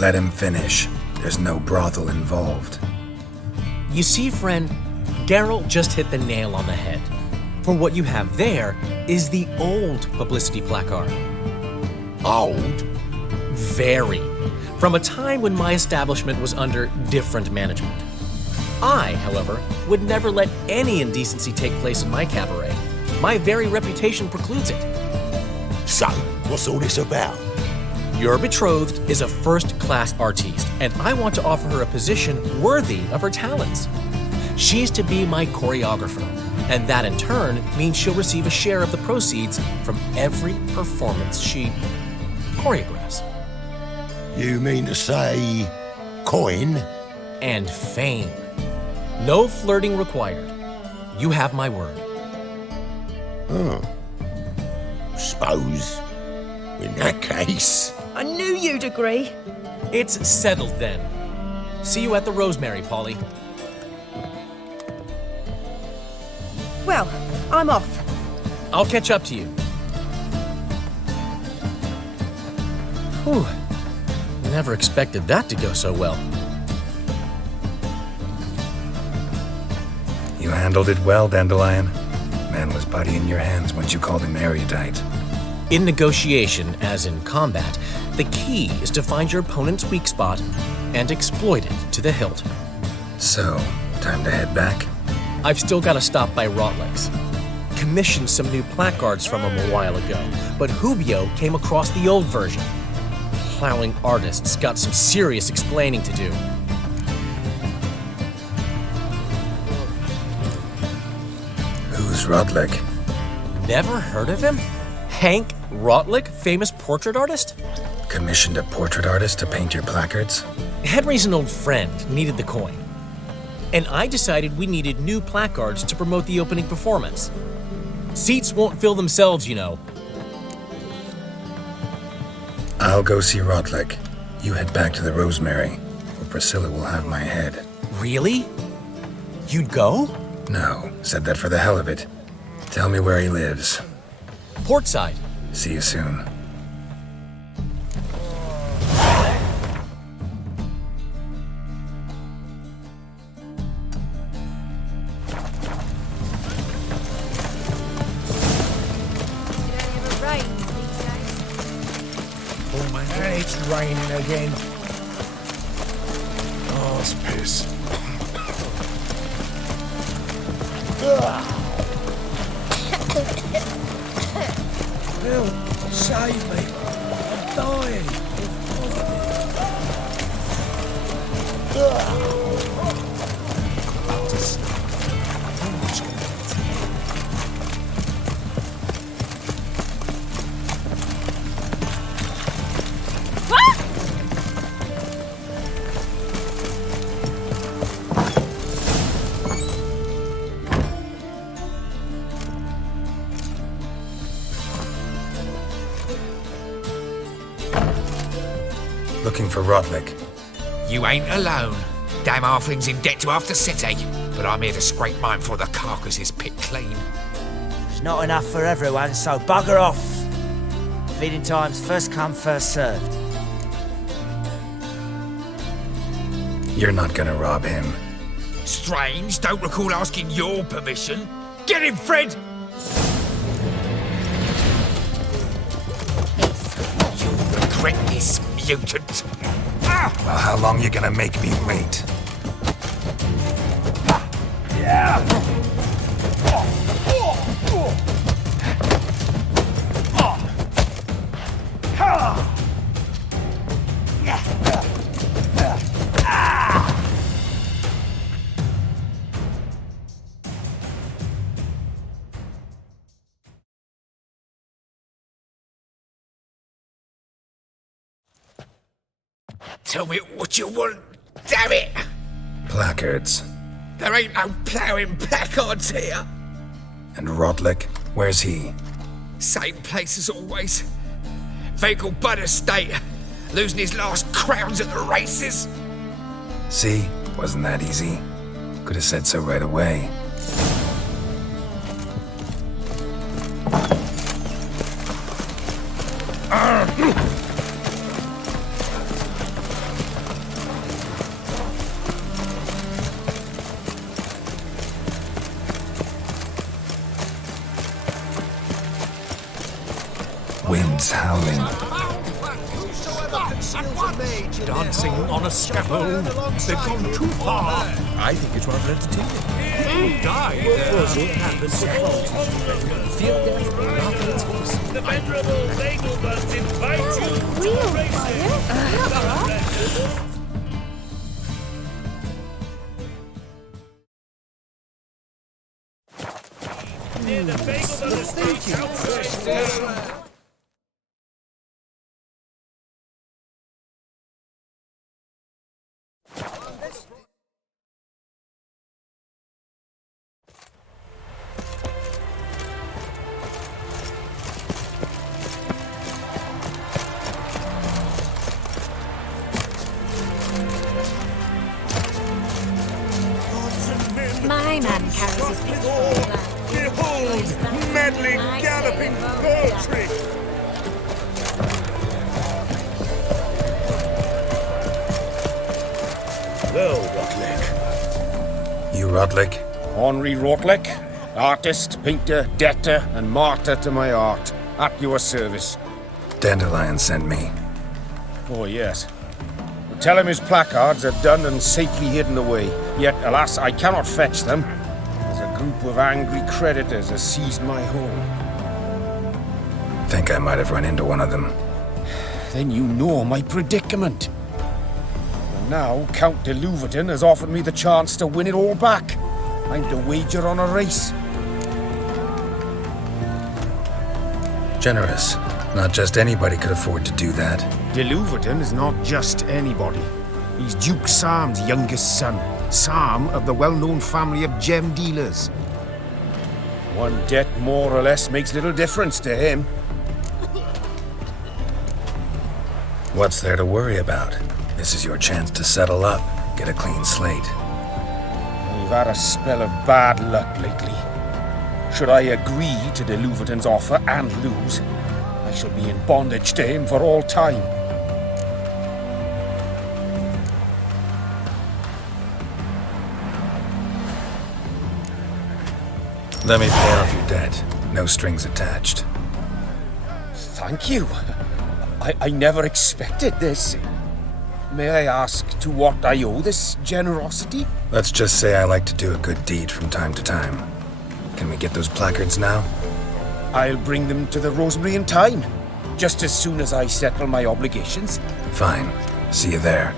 Let him finish. There's no brothel involved. You see, friend, Geralt just hit the nail on the head. For what you have there is the old publicity placard. Old? Very. From a time when my establishment was under different management. I, however, would never let any indecency take place in my cabaret. My very reputation precludes it. So, what's all this about? Your betrothed is a first-class artiste, and I want to offer her a position worthy of her talents. She's to be my choreographer, and that in turn means she'll receive a share of the proceeds from every performance she choreographs. You mean to say coin? And fame. No flirting required. You have my word. Oh. Suppose, in that case... I knew you'd agree. It's settled then. See you at the Rosemary, Polly. Well, I'm off. I'll catch up to you. Whew. Never expected that to go so well. You handled it well, Dandelion. Man was body in your hands once you called him erudite. In negotiation, as in combat, the key is to find your opponent's weak spot and exploit it to the hilt. So, time to head back? I've still got to stop by Rotlex. Commissioned some new placards from him a while ago, but Hubio came across the old version. Plowing artists got some serious explaining to do. Who's Rotlick? Never heard of him? Hank Rotlick, famous portrait artist? Commissioned a portrait artist to paint your placards? Henry's an old friend, needed the coin. And I decided we needed new placards to promote the opening performance. Seats won't fill themselves, you know. I'll go see Rotlick. You head back to the Rosemary, where Priscilla will have my head. Really? You'd go? No, said that for the hell of it. Tell me where he lives. Portside. See you soon. Oh man, it's raining again. Oh, it's piss. Help! Save me! I'm dying! Looking for Rotlick. You ain't alone. Damn halfling's in debt to half the city. but I'm here to scrape mine before the carcass is picked clean. There's not enough for everyone, so bugger off. Feeding time's first come, first served. You're not gonna rob him. Strange, don't recall asking your permission. Get him, Fred! You'll regret this, mutant. Well, how long you gonna make me wait? Tell me what you want, damn it! Placards. There ain't no ploughing placards here. And Rodlick, where's he? Same place as always. Vehicle Bud Estate, losing his last crowns at the races. See? Wasn't that easy? Could have said so right away. Wind's howling. Dancing on a scaffold. They've gone too far. I think it's rather entertaining. Who died? What was it happened to Faulty? Feel death laughing its voice. The venerable Nagelbust invites you to race it. Near the Nagelbust outside. My man carries his pitchfork. Behold, meddling, galloping poultry! Well, Rotlick. You Rodlick? Henri Rotlick, artist, painter, debtor, and martyr to my art. At your service. Dandelion sent me. Oh, yes. Tell him his placards are done and safely hidden away. Yet, alas, I cannot fetch them, as a group of angry creditors has seized my home. Think I might have run into one of them. Then you know my predicament. And now, Count de Louverton has offered me the chance to win it all back. I'm to wager on a race. Generous. Not just anybody could afford to do that. De Louverton is not just anybody. He's Duke Sam's youngest son. Sam of the well-known family of gem dealers. One debt more or less makes little difference to him. What's there to worry about? This is your chance to settle up, get a clean slate. We've had a spell of bad luck lately. Should I agree to de Louverton's offer and lose, I shall be in bondage to him for all time. Let me pay off your debt. No strings attached. Thank you. I never expected this. May I ask to what I owe this generosity? Let's just say I like to do a good deed from time to time. Can we get those placards now? I'll bring them to the Rosemary in time, just as soon as I settle my obligations. Fine. See you there.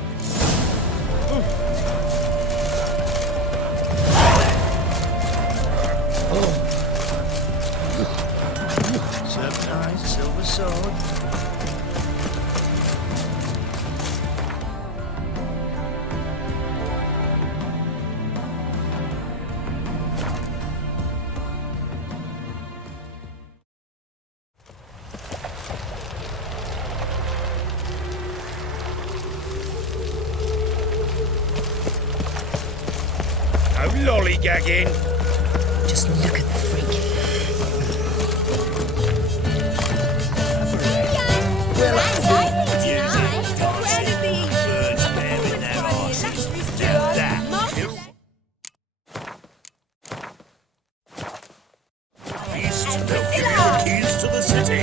Serpentine, silver sword. lollygagging. Just look at the freak. Keys to the city.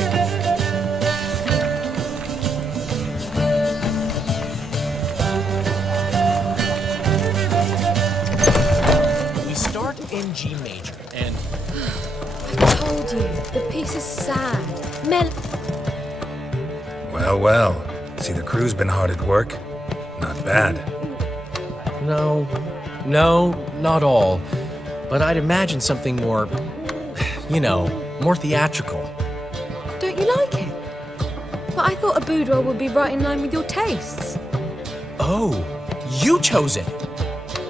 We start in G major, and I told you, the piece is sad. Well, well. See, the crew's been hard at work. Not bad. no, not all. But I'd imagine something more, more theatrical. Don't you like it? But I thought a boudoir would be right in line with your tastes. Oh, you chose it.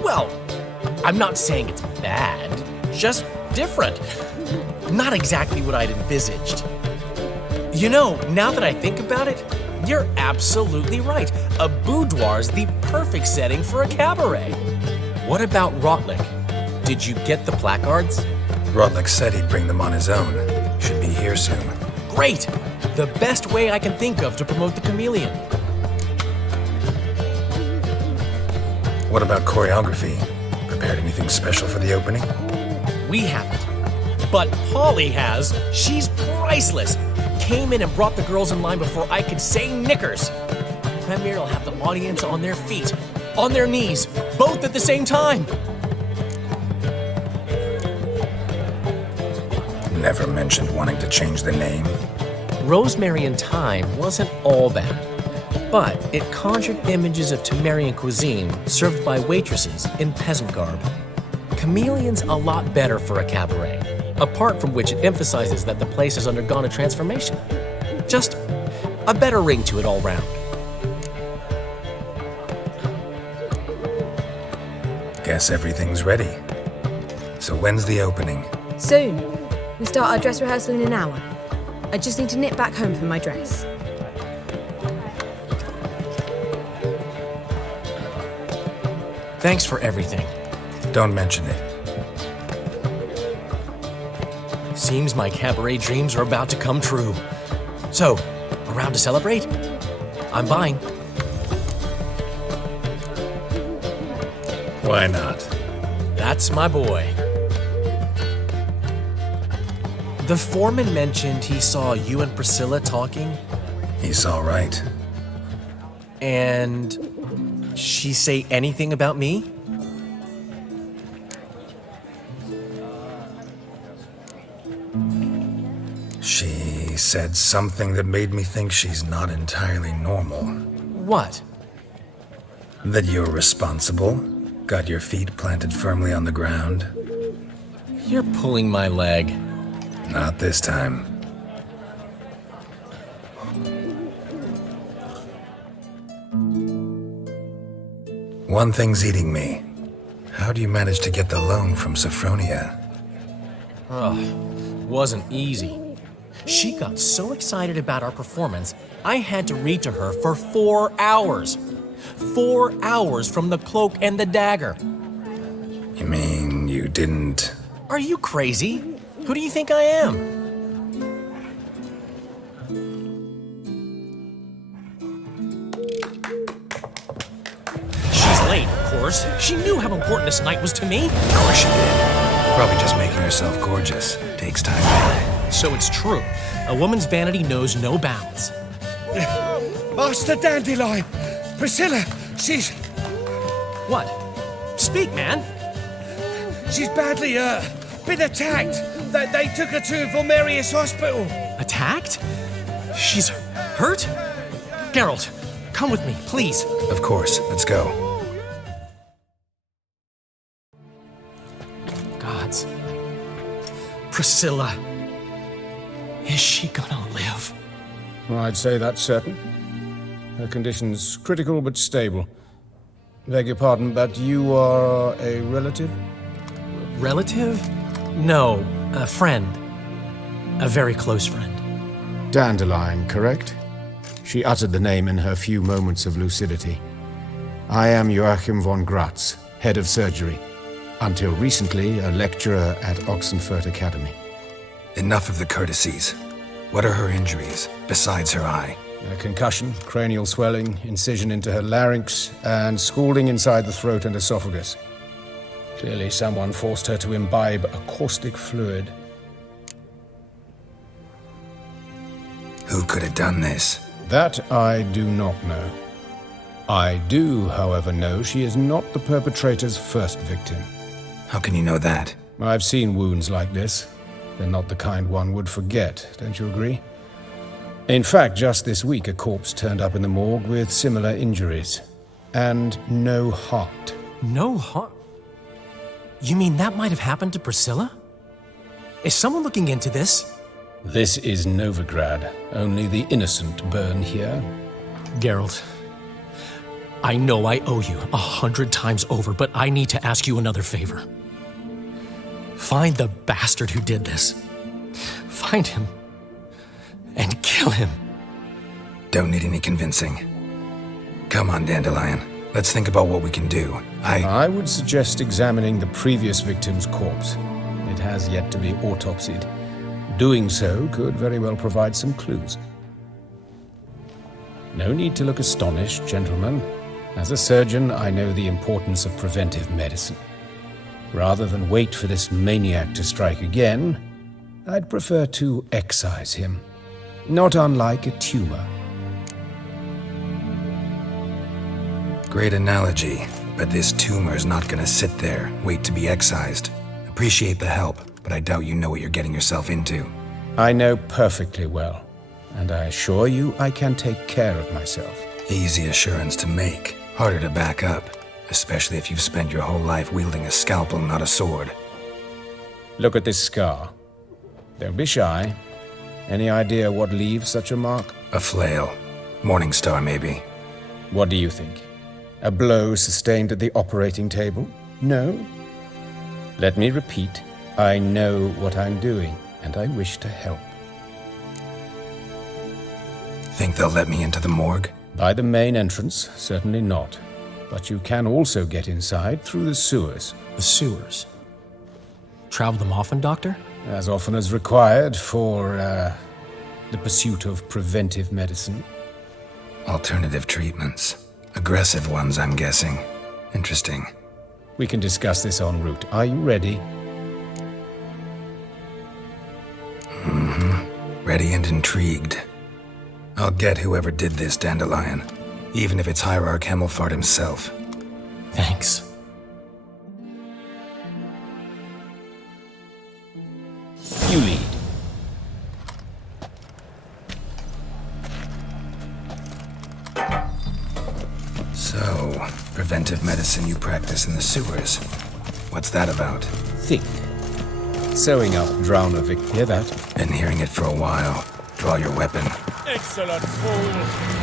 Well, I'm not saying it's bad, just different. Not exactly what I'd envisaged. Now that I think about it, you're absolutely right. A boudoir's the perfect setting for a cabaret. What about Rotlick? Did you get the placards? Rotlick said he'd bring them on his own. Should be here soon. Great! The best way I can think of to promote the Chameleon. What about choreography? Prepared anything special for the opening? We haven't. But Polly has. She's priceless. Came in and brought the girls in line before I could say knickers. Premiere will have the audience on their feet, on their knees, both at the same time. Never mentioned wanting to change the name. Rosemary and Thyme wasn't all bad, but it conjured images of Temerian cuisine served by waitresses in peasant garb. Chameleon's a lot better for a cabaret, apart from which it emphasizes that the place has undergone a transformation. Just a better ring to it all round. Guess everything's ready. So when's the opening? Soon. We start our dress rehearsal in an hour. I just need to nip back home for my dress. Thanks for everything. Don't mention it. Seems my cabaret dreams are about to come true. So, around to celebrate? I'm buying. Why not? That's my boy. The foreman mentioned he saw you and Priscilla talking. He's all right. And she say anything about me? She said something that made me think she's not entirely normal. What? That you're responsible, got your feet planted firmly on the ground. You're pulling my leg. Not this time. One thing's eating me. How do you manage to get the loan from Sophronia? Wasn't easy. She got so excited about our performance, I had to read to her for 4 hours. 4 hours from the Cloak and the Dagger. You mean you didn't... Are you crazy? Who do you think I am? She's late, of course. She knew how important this night was to me. Of course she did. Probably just making herself gorgeous. Takes time. So it's true. A woman's vanity knows no bounds. Master Dandelion! Priscilla, she's... What? Speak, man. She's badly hurt. Been attacked. They took her to Vulmerius Hospital. Attacked? She's hurt? Geralt, come with me, please. Of course. Let's go. Gods. Priscilla. Is she gonna live? I'd say that's certain. Her condition's critical but stable. Beg your pardon, but you are a relative? Relative? No, a friend. A very close friend. Dandelion, correct? She uttered the name in her few moments of lucidity. I am Joachim von Gratz, head of surgery. Until recently, a lecturer at Oxenfurt Academy. Enough of the courtesies. What are her injuries, besides her eye? A concussion, cranial swelling, incision into her larynx, and scalding inside the throat and esophagus. Clearly someone forced her to imbibe a caustic fluid. Who could have done this? That I do not know. I do, however, know she is not the perpetrator's first victim. How can you know that? I've seen wounds like this. They're not the kind one would forget, don't you agree? In fact, just this week a corpse turned up in the morgue with similar injuries. And no heart. No heart? You mean that might have happened to Priscilla? Is someone looking into this? This is Novigrad. Only the innocent burn here. Geralt, I know I owe you 100 times over, but I need to ask you another favor. Find the bastard who did this. Find him and kill him. Don't need any convincing. Come on, Dandelion. Let's think about what we can do. I would suggest examining the previous victim's corpse. It has yet to be autopsied. Doing so could very well provide some clues. No need to look astonished, gentlemen. As a surgeon, I know the importance of preventive medicine. Rather than wait for this maniac to strike again, I'd prefer to excise him. Not unlike a tumor. Great analogy, but this tumor's not gonna sit there, wait to be excised. Appreciate the help, but I doubt you know what you're getting yourself into. I know perfectly well, and I assure you I can take care of myself. Easy assurance to make, harder to back up, especially if you've spent your whole life wielding a scalpel, not a sword. Look at this scar. Don't be shy. Any idea what leaves such a mark? A flail. Morningstar, maybe. What do you think? A blow sustained at the operating table? No? Let me repeat. I know what I'm doing, and I wish to help. Think they'll let me into the morgue? By the main entrance, certainly not. But you can also get inside through the sewers. The sewers? Travel them often, Doctor? As often as required for, the pursuit of preventive medicine. Alternative treatments. Aggressive ones, I'm guessing. Interesting. We can discuss this en route. Are you ready? Ready and intrigued. I'll get whoever did this, Dandelion. Even if it's Hierarch Hemelfart himself. Thanks. You lead. So, preventive medicine you practice in the sewers. What's that about? Think. Sewing up Drowner Vic. Hear that? Been hearing it for a while. Draw your weapon. Excellent fool.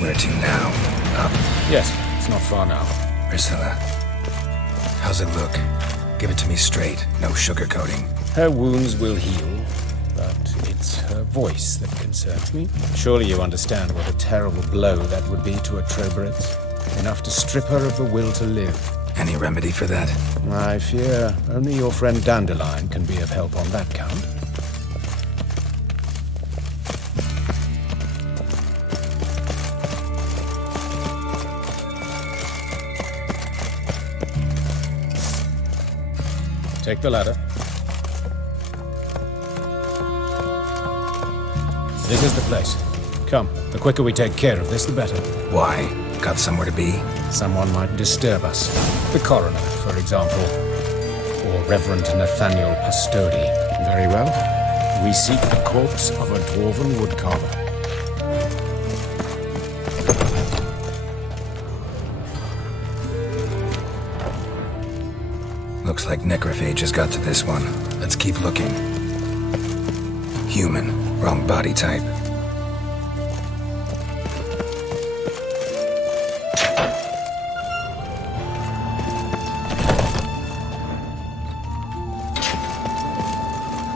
Where to now? Up? Yes, it's not far now. Priscilla, how's it look? Give it to me straight, no sugarcoating. Her wounds will heal, but it's her voice that concerns me. Surely you understand what a terrible blow that would be to a Troberet. Enough to strip her of the will to live. Any remedy for that? I fear only your friend Dandelion can be of help on that count. Take the ladder. This is the place. Come, the quicker we take care of this, the better. Why? Got somewhere to be? Someone might disturb us. The coroner, for example. Or Reverend Nathaniel Pastodi. Very well. We seek the corpse of a dwarven woodcarver. Looks like necrophage has got to this one. Let's keep looking. Human, wrong body type.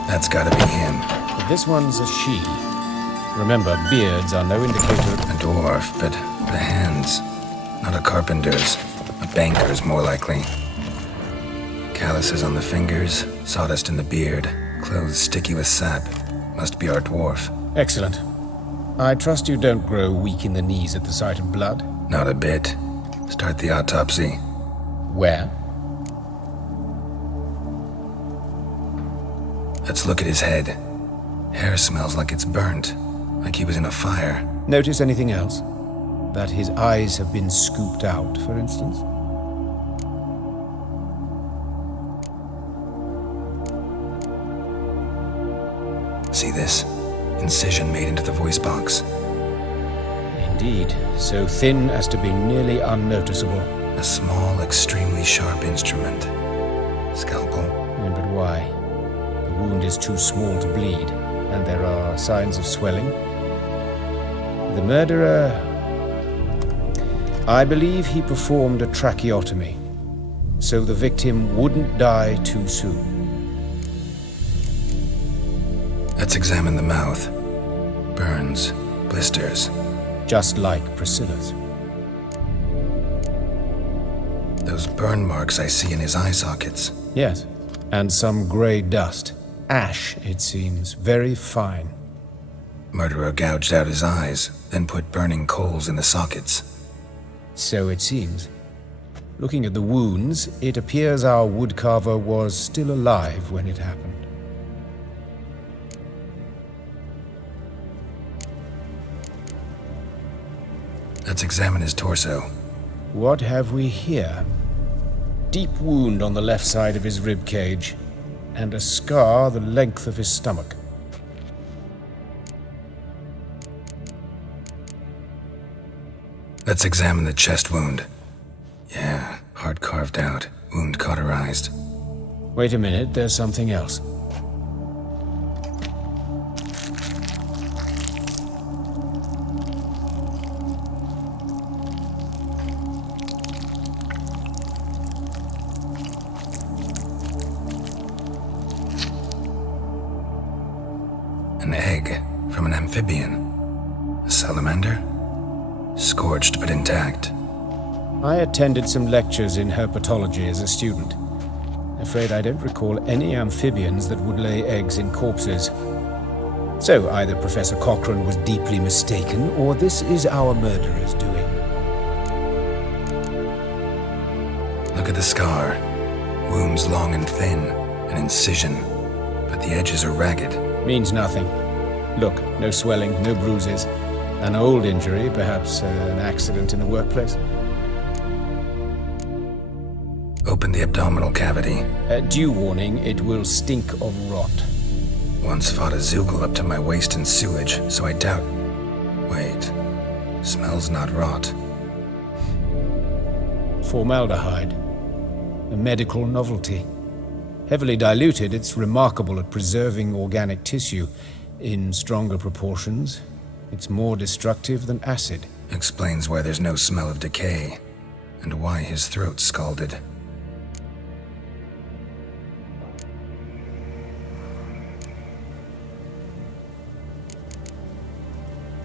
That's gotta be him. But this one's a she. Remember, beards are no indicator. A dwarf, but the hands. Not a carpenter's. A banker's, more likely. Calluses on the fingers, sawdust in the beard, clothes sticky with sap. Must be our dwarf. Excellent. I trust you don't grow weak in the knees at the sight of blood? Not a bit. Start the autopsy. Where? Let's look at his head. Hair smells like it's burnt, like he was in a fire. Notice anything else? That his eyes have been scooped out, for instance? See this? Incision made into the voice box. Indeed, so thin as to be nearly unnoticeable. A small, extremely sharp instrument. Scalpel. But why? The wound is too small to bleed, and there are signs of swelling. The murderer... I believe he performed a tracheotomy, so the victim wouldn't die too soon. Let's examine the mouth. Burns, blisters. Just like Priscilla's. Those burn marks I see in his eye sockets. Yes, and some grey dust. Ash, it seems, very fine. Murderer gouged out his eyes, then put burning coals in the sockets. So it seems. Looking at the wounds, it appears our woodcarver was still alive when it happened. Let's examine his torso. What have we here? Deep wound on the left side of his rib cage, and a scar the length of his stomach. Let's examine the chest wound. Yeah, heart carved out, wound cauterized. Wait a minute, there's something else. An egg from an amphibian. A salamander? Scorched but intact. I attended some lectures in herpetology as a student. Afraid I don't recall any amphibians that would lay eggs in corpses. So either Professor Cochrane was deeply mistaken, or this is our murderer's doing. Look at the scar. Wounds long and thin, an incision, but the edges are ragged. Means nothing. Look, no swelling, no bruises. An old injury, perhaps an accident in the workplace. Open the abdominal cavity. Due warning, it will stink of rot. Once fought a Zoogle up to my waist in sewage, so I doubt... Wait. Smells not rot. Formaldehyde. A medical novelty. Heavily diluted, it's remarkable at preserving organic tissue. In stronger proportions, it's more destructive than acid. Explains why there's no smell of decay, and why his throat's scalded.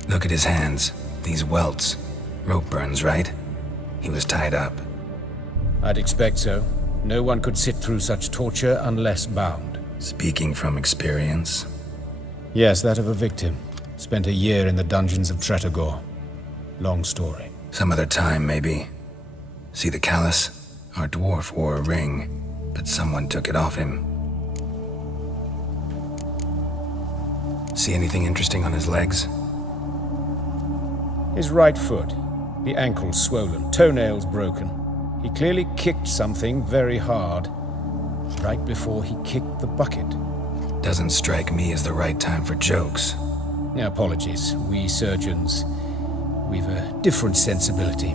Look at his hands. These welts. Rope burns, right? He was tied up. I'd expect so. No one could sit through such torture unless bound. Speaking from experience? Yes, that of a victim. Spent a year in the dungeons of Tretogor. Long story. Some other time, maybe. See the callus? Our dwarf wore a ring, but someone took it off him. See anything interesting on his legs? His right foot. The ankle swollen, toenails broken. He clearly kicked something very hard, right before he kicked the bucket. Doesn't strike me as the right time for jokes. Apologies. We surgeons, we've a different sensibility.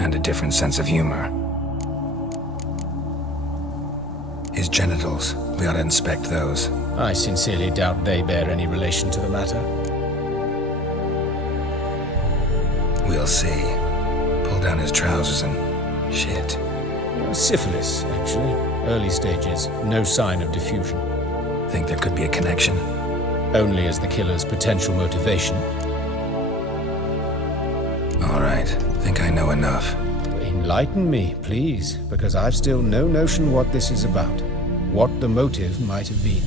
And a different sense of humor. His genitals. We ought to inspect those. I sincerely doubt they bear any relation to the matter. We'll see. Pull down his trousers and... shit. Syphilis, actually. Early stages. No sign of diffusion. Think there could be a connection? Only as the killer's potential motivation. All right. Think I know enough. Enlighten me, please, because I've still no notion what this is about. What the motive might have been.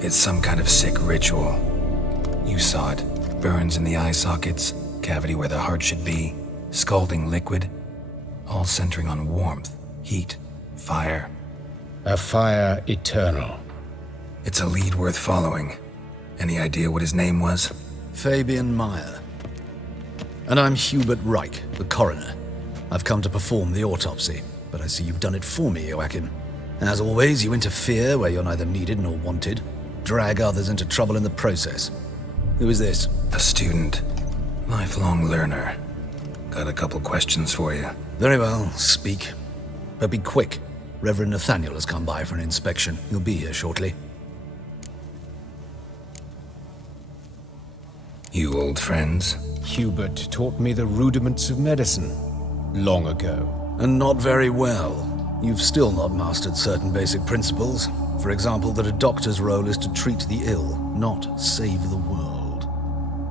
It's some kind of sick ritual. You saw it. Burns in the eye sockets, cavity where the heart should be, scalding liquid, all centering on warmth, heat, fire. A fire eternal. It's a lead worth following. Any idea what his name was? Fabian Meyer. And I'm Hubert Reich, the coroner. I've come to perform the autopsy, but I see you've done it for me, Joachim. As always, you interfere where you're neither needed nor wanted, drag others into trouble in the process. Who is this? A student. Lifelong learner. Got a couple questions for you. Very well, speak. But be quick. Reverend Nathaniel has come by for an inspection. He'll be here shortly. You old friends? Hubert taught me the rudiments of medicine. Long ago. And not very well. You've still not mastered certain basic principles. For example, that a doctor's role is to treat the ill, not save the world.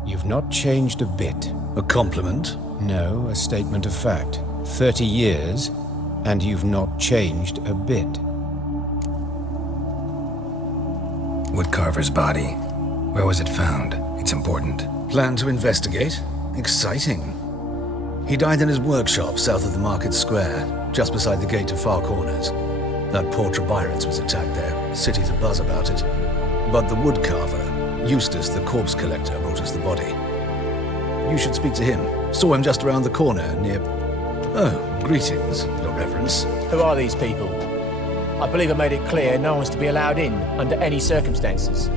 You've not changed a bit. A compliment? No, a statement of fact. 30 years, and you've not changed a bit. Woodcarver's body. Where was it found? It's important. Plan to investigate? Exciting. He died in his workshop south of the market square, just beside the gate to Far Corners. That poor Trebyran's was attacked there. City's abuzz about it. But the woodcarver, Eustace the corpse collector, brought us the body. You should speak to him. Saw him just around the corner near... Oh, greetings, Your Reverence. Who are these people? I believe I made it clear no one's to be allowed in under any circumstances.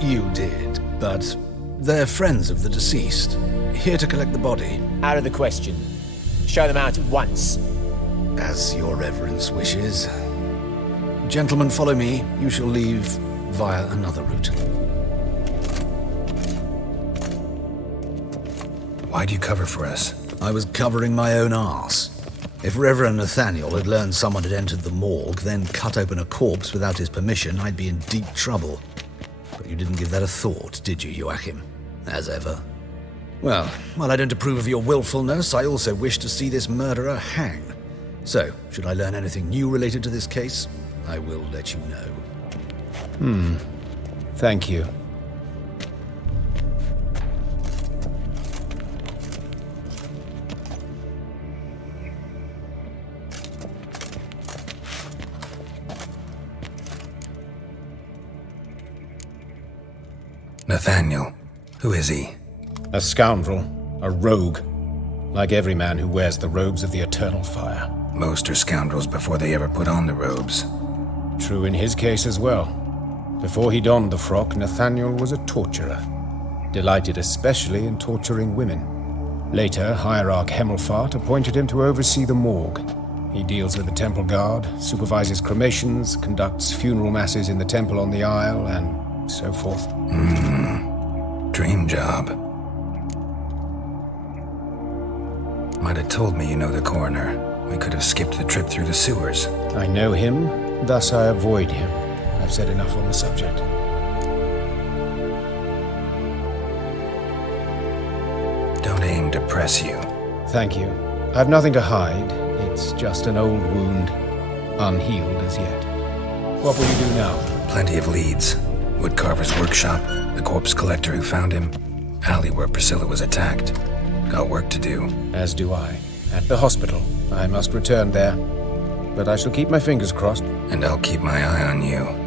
You did, but they're friends of the deceased. Here to collect the body. Out of the question. Show them out at once. As Your Reverence wishes. Gentlemen, follow me. You shall leave via another route. Why'd you cover for us? I was covering my own arse. If Reverend Nathaniel had learned someone had entered the morgue, then cut open a corpse without his permission, I'd be in deep trouble. But you didn't give that a thought, did you, Joachim? As ever. Well, while I don't approve of your willfulness, I also wish to see this murderer hang. So, should I learn anything new related to this case, I will let you know. Thank you. Nathaniel. Who is he? A scoundrel. A rogue. Like every man who wears the robes of the Eternal Fire. Most are scoundrels before they ever put on the robes. True in his case as well. Before he donned the frock, Nathaniel was a torturer. Delighted especially in torturing women. Later, Hierarch Hemmelfart appointed him to oversee the morgue. He deals with the temple guard, supervises cremations, conducts funeral masses in the temple on the Isle, and so forth. Dream job. Might have told me you know the coroner. We could have skipped the trip through the sewers. I know him, thus I avoid him. I've said enough on the subject. Don't aim to press you. Thank you. I've nothing to hide. It's just an old wound, unhealed as yet. What will you do now? Plenty of leads. Woodcarver's workshop, the corpse collector who found him, alley where Priscilla was attacked. Got work to do. As do I. At the hospital. I must return there. But I shall keep my fingers crossed. And I'll keep my eye on you.